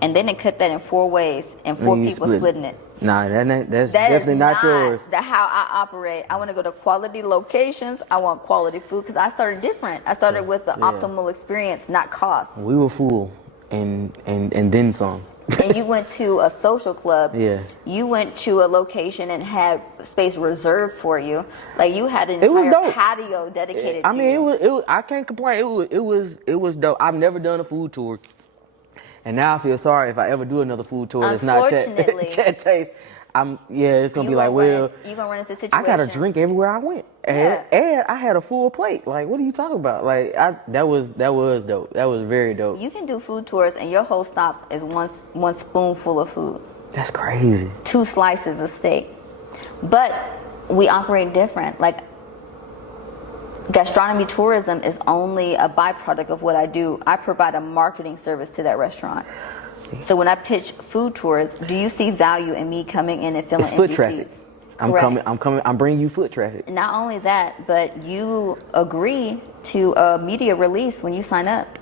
and then they cut that in 4 ways, and 4 people splitting it. Nah, that's definitely not yours. That's how I operate. I want to go to quality locations. I want quality food because I started different. I started with the optimal experience, not cost. We were full, and then some. And you went to a social club. Yeah. You went to a location and had space reserved for you. Like you had an entire patio dedicated to you. It was. I can't complain. It was dope. I've never done a food tour, and now I feel sorry if I ever do another food tour that's not Chatt Taste. It's gonna be like, well, you gonna run into situations. I got a drink everywhere I went, and I had a full plate. Like, what are you talking about? Like, that was dope. That was very dope. You can do food tours, and your whole stop is one spoonful of food. That's crazy. 2 slices of steak, but we operate different. Like, gastronomy tourism is only a byproduct of what I do. I provide a marketing service to that restaurant. So when I pitch food tours, do you see value in me coming in and filling empty foot traffic. seats? I'm coming. I'm bringing you foot traffic. Not only that, but you agree to a media release when you sign up.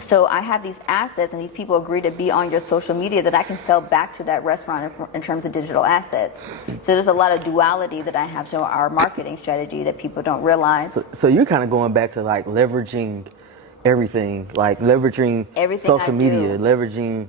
So I have these assets, and these people agree to be on your social media that I can sell back to that restaurant in terms of digital assets. So there's a lot of duality that I have to our marketing strategy that people don't realize. So you're kind of going back to like leveraging everything, like leveraging social media, leveraging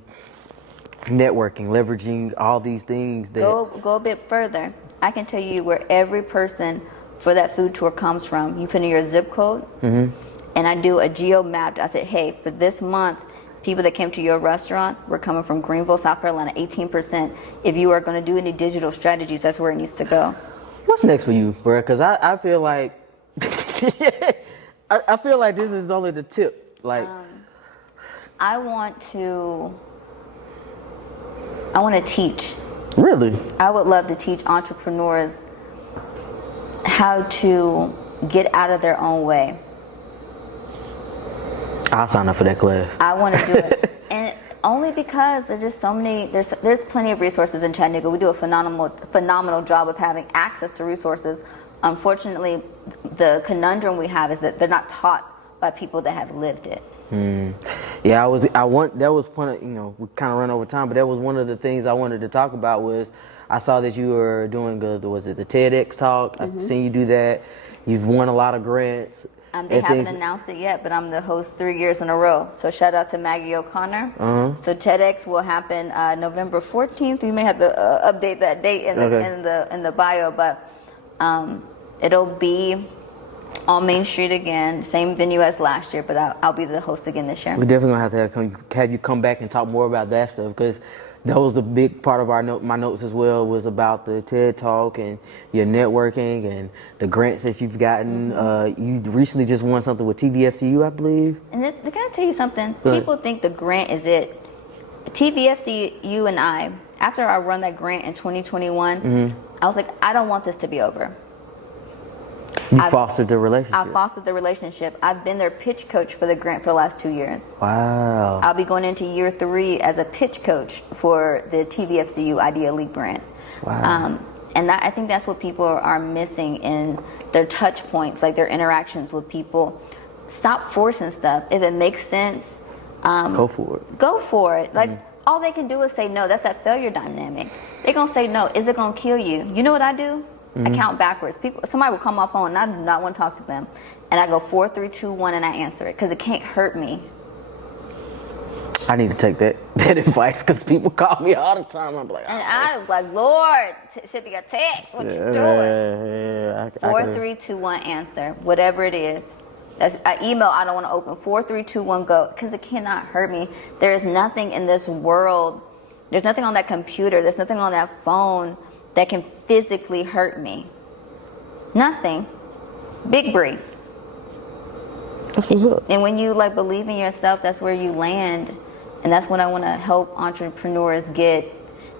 networking, leveraging all these things. That go a bit further. I can tell you where every person for that food tour comes from. You put in your zip code, and I do a geo map. I said, hey, for this month, people that came to your restaurant were coming from Greenville, South Carolina, 18%. If you are going to do any digital strategies, that's where it needs to go. What's next for you, bro? Because I feel like I feel like this is only the tip. Like, I want to teach. Really? I would love to teach entrepreneurs how to get out of their own way. I'll sign up for that class. I want to do it, and only because there's just so many. There's plenty of resources in Chattanooga. We do a phenomenal job of having access to resources. Unfortunately, the conundrum we have is that they're not taught by people that have lived it. Yeah, that was one of, we kind of run over time, but that was one of the things I wanted to talk about. Was I saw that you were doing the TEDx talk. I've seen you do that. You've won a lot of grants. They haven't announced it yet, but I'm the host 3 years in a row. So shout out to Maggie O'Connor. So TEDx will happen November 14th. You may have to update that date in the bio, but it'll be on Main Street again, same venue as last year, but I'll be the host again this year. We're definitely gonna have to have you come back and talk more about that stuff, because that was a big part of my notes as well, was about the TED Talk and your networking and the grants that you've gotten. You recently just won something with TVFCU, I believe. And can I tell you something? People think the grant is it. TVFCU and I, after I run that grant in 2021, I was like, I don't want this to be over. I fostered the relationship. I fostered the relationship. I've been their pitch coach for the grant for the last 2 years. Wow. I'll be going into year 3 as a pitch coach for the TVFCU Idea League grant. Wow. And I think that's what people are missing in their touch points, like their interactions with people. Stop forcing stuff. If it makes sense, go for it. Go for it. Like, all they can do is say no. That's that failure dynamic. They're going to say no. Is it going to kill you? You know what I do? I count backwards. Somebody will call my phone and I do not want to talk to them. And I go 4, 3, 2, 1 and I answer it because it can't hurt me. I need to take that advice, because people call me all the time. I'm like, and I'm like, Lord, send me a text. What you doing? 4, 3, 2, 1 answer. Whatever it is. That's an email I don't want to open. 4, 3, 2, 1 go. Because it cannot hurt me. There is nothing in this world. There's nothing on that computer. There's nothing on that phone that can physically hurt me. Nothing. Big Bree. That's what's up. And when you believe in yourself, that's where you land. And that's what I want to help entrepreneurs get,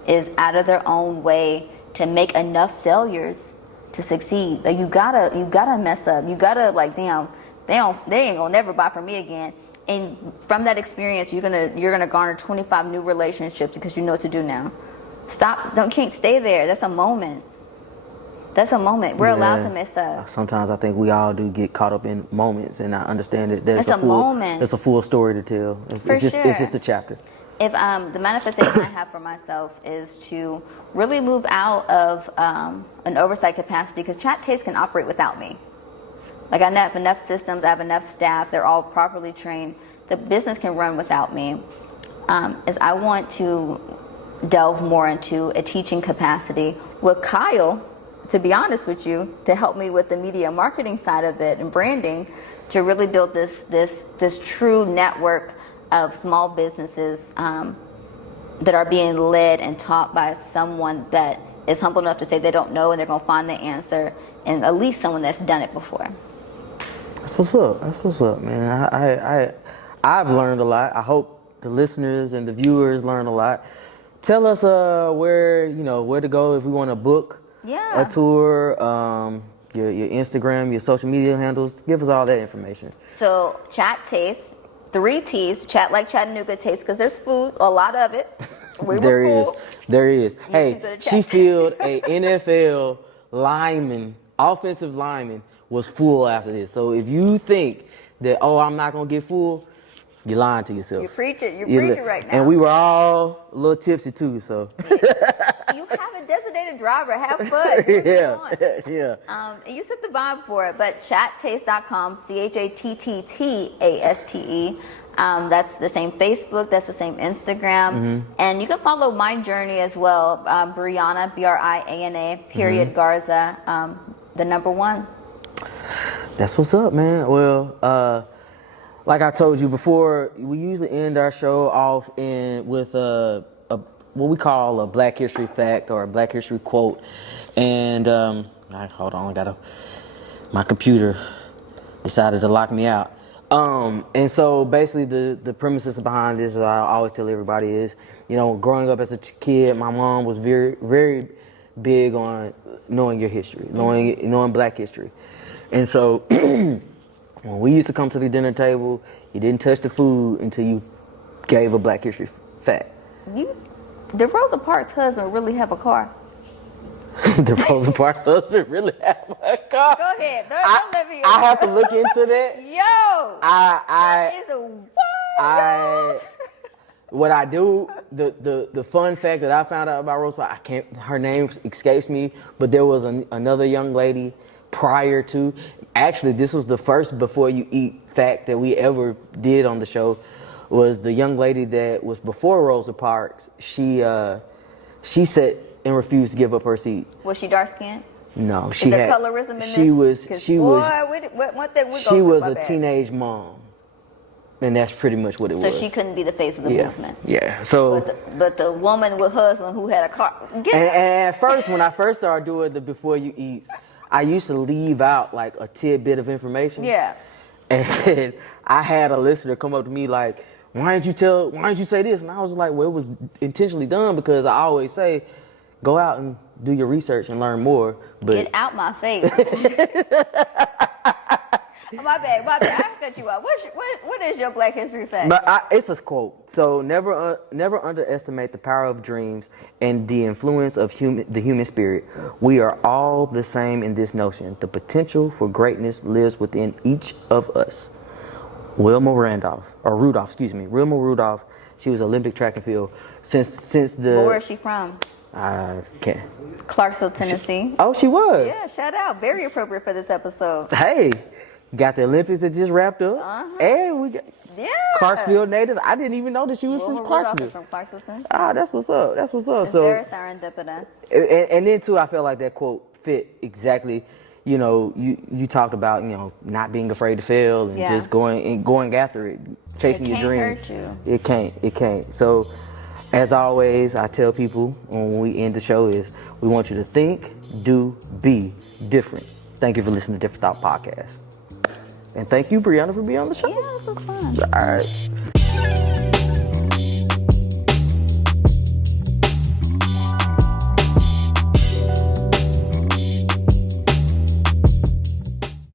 is out of their own way to make enough failures to succeed. Like, you gotta mess up. You gotta damn, they ain't gonna never buy from me again. And from that experience, you're gonna garner 25 new relationships because you know what to do now. Can't stay there. That's a moment. That's a moment. We're allowed to mess up. Sometimes I think we all do get caught up in moments, and I understand that there's It's a moment. There's a full story to tell. It's just a chapter. If the manifestation I have for myself is to really move out of an oversight capacity, because Chatt Taste can operate without me. Like, I have enough systems, I have enough staff, they're all properly trained. The business can run without me. Is I want to delve more into a teaching capacity with Kyle, to be honest with you, to help me with the media marketing side of it and branding, to really build this true network of small businesses that are being led and taught by someone that is humble enough to say they don't know, and they're going to find the answer, and at least someone that's done it before. That's what's up, man. I've learned a lot. I hope the listeners and the viewers learn a lot. Tell us where to go if we want to book a tour, your Instagram, your social media handles. Give us all that information. So Chatt Taste, 3 T's, chat like Chattanooga taste, because there's food, a lot of it. There is. Hey, she filled a NFL offensive lineman was full after this. So if you think that, I'm not going to get full, you're lying to yourself. You're preaching right now. And we were all a little tipsy too, so. You have a designated driver, have fun. Yeah. You set the vibe for it, but chattaste.com, ChatTaste. That's the same Facebook, that's the same Instagram. And you can follow my journey as well, Briana, Briana, Garza, the number 1. That's what's up, man. Well, like I told you before, we usually end our show off with what we call a Black History fact or a Black History quote. And hold on, my computer decided to lock me out. And so basically the premises behind this, I always tell everybody, is, growing up as a kid, my mom was very, very big on knowing your history, knowing Black history. And so when we used to come to the dinner table, you didn't touch the food until you gave a Black history fact. Did Rosa Parks' husband really have a car? Did Rosa Parks' husband really have a car? Go ahead. Don't let me. I have to look into that. Yo, that is a wild. What I do, the fun fact that I found out about Rosa Parks, her name escapes me, but there was another young lady prior to. Actually, this was the first before you eat fact that we ever did on the show. Was the young lady that was before Rosa Parks. She said and refused to give up her seat. Was she dark skinned? No, she had colorism in this. She was a teenage mom, and that's pretty much what it was. So she couldn't be the face of the movement. Yeah. So, but the woman with husband who had a car. And at first, when I first started doing the before you eat, I used to leave out like a tidbit of information. Yeah. And I had a listener come up to me like, why didn't you say this? And I was like, well, it was intentionally done because I always say, go out and do your research and learn more. But get out my face. My bad. I cut you off. What is your Black history fact? But it's a quote. So never underestimate the power of dreams and the influence of the human spirit. We are all the same in this notion. The potential for greatness lives within each of us. Wilma Rudolph. She was Olympic track and field since the. Where is she from? I can't. Clarksville, Tennessee. She was. Yeah, shout out. Very appropriate for this episode. Hey, got the Olympics that just wrapped up. And we got Clarksville native. I didn't even know that she was from Clarksville. Is from Clarksville, Tennessee. That's what's up. It's so very serendipitous. And then too, I felt like that quote fit exactly. You talked about not being afraid to fail and just going after it, chasing your dream. It can't hurt you. It can't. So, as always, I tell people when we end the show is we want you to think, do, be different. Thank you for listening to Different Thought Podcast, and thank you, Briana, for being on the show. Yeah, this was fun. All right.